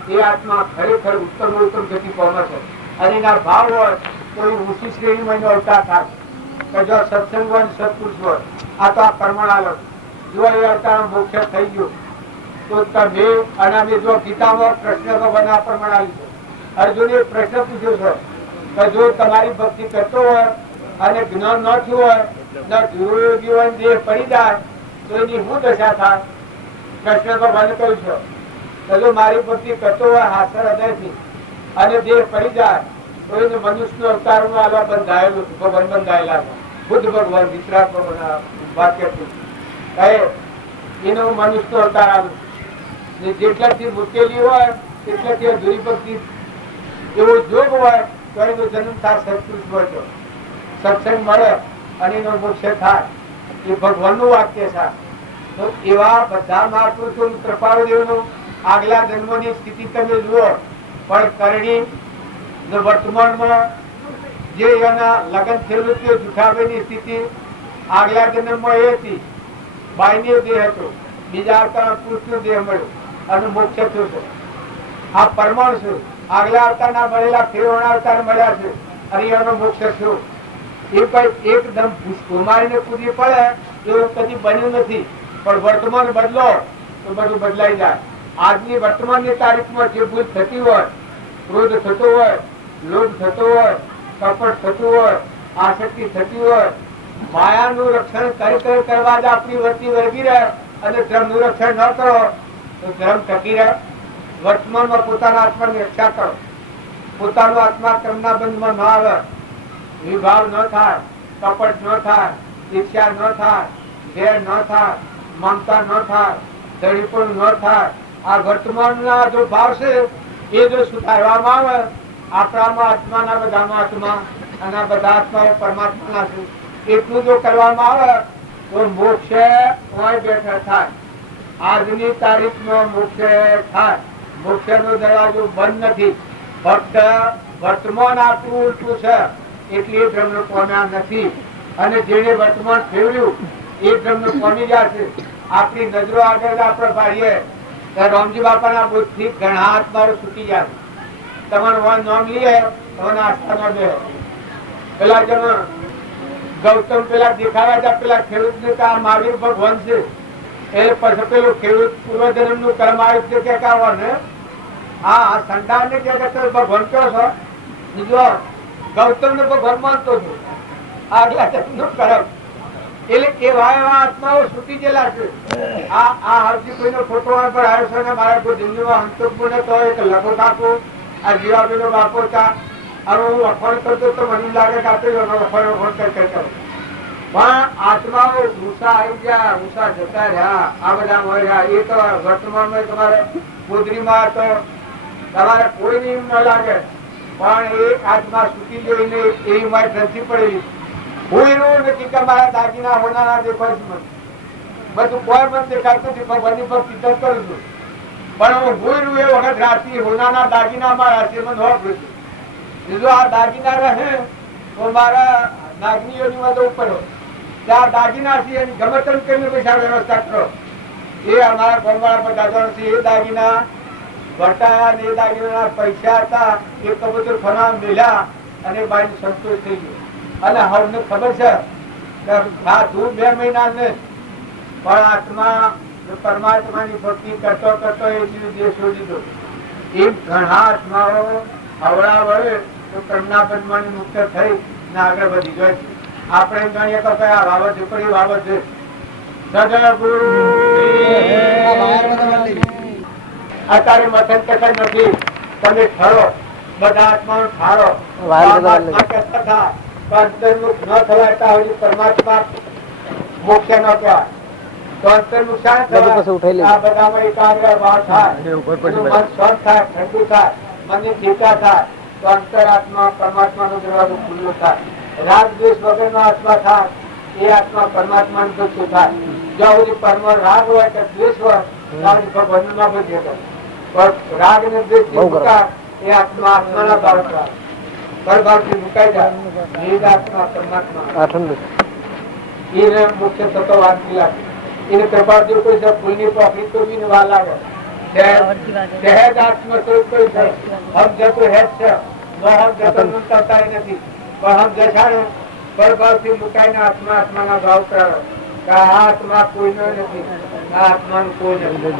એ આત્મા ખરેખર ઉત્તમ ગતિ પામે છે. અને એના ભાવ હોય તો એ ઊંચી શ્રેણીમાં એનો અવતાર થાય. કે જો સત્સંગ હોય સત્પુરુષ હોય, આ તો આ પરમાણાલ જો એ અવતાર મોક્ષ થઈ ગયું તો તમે અને અમે જો ગીતામાં કૃષ્ણ ભગવાન આ પરમાણાલ છે. અર્જુને પ્રશ્ન પૂછ્યો છે કે જો તમારી ભક્તિ કરતો હોય અને જ્ઞાન ન થયું હોય ને દુર્યોગી હોય દેહ પડી જાય તો એની શું દશા થાય? કૃષ્ણ ભગવાને કહ્યું છે કે જો મારી ભક્તિ કરતો હોય હાસ્ય હૃદયથી અને દેહ પડી જાય તો એને મનુષ્ય અવતારમાં આવા બંધાયેલું ભગવાન બંધાયેલા છે. બુદ્ધ ભગવાન વિતરાગ ભગવાન વાક્યથી કહે એનો મનુષ્ય અવતાર આવ્યું. જેટલાથી મુશ્કેલી હોય એટલાથી અધૂરી ભક્તિ એવો જોગ હોય તો એનો જન્મ થાય સત્પુરુષ હોય તો સત્સંગ મળે અને એનો મોક્ષ થાય. એ ભગવાનનું વાક્ય છે. તો એવા બધા મહાપુરુષો કૃપાળુદેવનું આગલા જન્મની સ્થિતિ તમે જુઓ. પણ કરણી વર્તમાનમાં જે એના લગ્ન થયેલું તે જુઠાભાઈની સ્થિતિ આગલા જન્મમાં એ હતી. બાઈનો દેહ હતો, બીજા અવતાર પુરુષનો દેહ મળ્યો અને મોક્ષ થયો છે. આ પરમાણ છે. આગલા અવતારના મળેલા ફેરવણા અવતાર મળ્યા છે અને એનો મોક્ષ થયો. એ કઈ એકદમ ઘુમાડીને કૂદી પડે એવું કદી બન્યું નથી. પણ વર્તમાન બદલો તો બધું બદલાઈ જાય. આજની વર્તમાનની તારીખમાં જે ભૂલ થતી હોય, ક્રોધ થતો હોય, લોભ થતો હોય, કપટ થતું હોય, આસક્તિ થતી હોય, માયાનું રક્ષણ કરવા જ આપણી વૃત્તિ વર્ગી રહે અને ધર્મનું રક્ષણ ન કરો તો ધર્મ ટકી રહે. વર્તમાનમાં પોતાના આત્માની રક્ષા કરો. પોતાનો આત્મા કર્મના બંધમાં ન આવે. વિભાવ ન થાય, કપટ ન થાય, ઈર્ષ્યા ન થાય, ઝેર ન થાય, મમતા ન થાય, દળીપણ ન થાય. આ વર્તમાનના જો ભાવ છે એ જો સુધારવામાં આવે, આપણામાં આત્માના બધામાં આત્મા અને બધા આત્માઓ પરમાત્માના છે, એટલું જો કરવામાં આવે તો મોક્ષ હોય બેઠા થાય. આજની તારીખમાં મોક્ષ થાય. મોક્ષનો દરવાજો બંધ નથી. ફક્ત વર્તમાન આપણું ઉલટું છે એટલે એ બ્રહ્મ પામ્યા નથી. અને જેને વર્તમાન ફેરવ્યું એ બ્રહ્મ પામી ગયા છે. આપણી નજરો આગળ આપણે પાડીએ તો રામજી બાપાના બુદ્ધિ ઘણા આત્માઓ છૂટી જાય. તમારું નામ લઈએ તમારા આસ્થામાં બે પેલા જણ ગૌતમ પેલા દેખાવા હતા, પેલા ખેડૂત ને મહાવીર ભગવાન છે. એટલે પછી પેલું ખેડૂત પૂર્વજન્મ નું કર્મ આવ્યું છે કે ને હા સંતાન ને કે ભગવાન કયો છો? બીજો ગૌતમ ને ભગવાન માનતો છું. આગલા જન્મ નું કર્મ એટલે એવા એવા આત્માઓ છૂટી ગયેલા છે. આ હરજી કોઈનો ફોટો પર આવ્યો છે ને મારા કોઈ જિંદગીમાં હંતકપૂર્ણ તો એક લખો કાપો આ જીવાબી નો બાપો હતા. હવે હું વખોડ કરતો તો મને લાગે કે આપણે વખોડ કરતો પણ આત્માઓ ઊંચા આવી ગયા, ઊંચા જતા રહ્યા. આ બધા મળ્યા એ તો વર્તમાનમાં તમારે પુત્રીમાં તો તમારે કોઈ નિયમ ન લાગે પણ એ આત્મા છૂટી જોઈને એવી મારી ગ્રંથિ પડેલી. હું એવું નથી કે મારા દાગીના હોનારા દેખાય છે, બધું કોઈ મને દેખાતું નથી. ભગવાનની ભક્તિ તો કરું છું પણ હું ભૂલું એ વખત રાત્રિ હોનાના દાગીના મારા છે મને વાપરું છું. જો આ દાગીના રહે તો મારા નાગનીઓની મદદ ઉપર ત્યાં દાગીના છે એની ગમે તેમ કરીને પૈસા વ્યવસ્થા કરો. એ અમારા ગોળવાળા બધા જણ છે એ દાગીના વર્તાયા ને એ દાગીના પૈસા હતા એ કબૂતર ફરવા મેલ્યા અને બાઈ સંતોષ થઈ ગયો. અને હવે ખબર છે કે આ દૂર 2 મહિના ને પણ આત્મા પરમાત્માની ભક્તિ કરતો કરતો એ દેહ છોડી દીધો. એમ ઘણા આત્માઓ હવડા વળે તો કર્મના બંધમાંથી મુક્ત થઈ ને આગળ વધી જાય છે. આપણે એમ જાણીએ કે આ બાબત છે પણ એ બાબત છે સદગુરુ અત્યારે મથન કથન નથી. તમે ઠરો બધા આત્માઓ ઠારો અંતર્મુખ ન થવાતા હોય પરમાત્મા મોક્ષ ન કહેવાય. તો અંતર્મુખ આ બધામાં એકાગ્ર ભાવ થાય, મન સ્વસ્થ થાય, ઠંડુ થાય, મનની ચિંતા થાય તો અંતરાત્મા પરમાત્મા નો દરવાજો ખુલ્લો થાય. રાગ દ્વેષ વગર નો આત્મા થાય એ આત્મા પરમાત્મા નું દુઃખ થાય. જ્યાં સુધી પરમ રાગ હોય કે દ્વેષ હોય ત્યાં સુધી ભગવાન નું ના ભજી શકે. પણ રાગ ને દ્વેષ એ આત્મા આત્માના ભાવ થાય, પરભાવથી મુકાઈ જાય. એ આત્મા પરમાત્મા એને મુખ્ય થતો વાત લાગે. એને કૃપા જો કોઈ ભૂલની પોખરી તો બી વાર લાગે. સહેજ આત્મ સ્વરૂપ કોઈ છે હમ જતો હેજ છે હમ જતો કરતા નથી પણ હમ જશાડે પરભાવથી મુકાઈને આત્મા આત્માના ભાવ કરાવે કે આ આત્મા કોઈનો નથી, આ આત્માનું કોઈ નથી.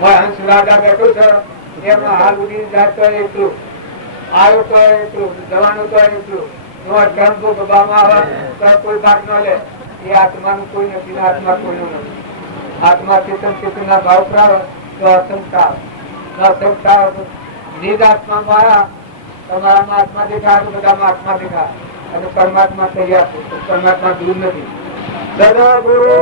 હંસ રાજા બેઠો છે એમાં હાલ ઉડી જાતો એટલું આવ્યો તો એટલું જવાનું તો એટલું આવે તો કોઈ ભાગ ન લે. એ આત્માનું કોઈ નથી, આત્મા કોઈનું નથી. આત્મા ચેતન ચેતન ના ભાવ કરાવે તો અસંતા અસંતા નિજ આત્મા મારા તમારામાં આત્મા દેખાય તો બધામાં આત્મા દેખાય અને પરમાત્મા તૈયાર છે. પરમાત્મા દૂર નથી. સદગુરુ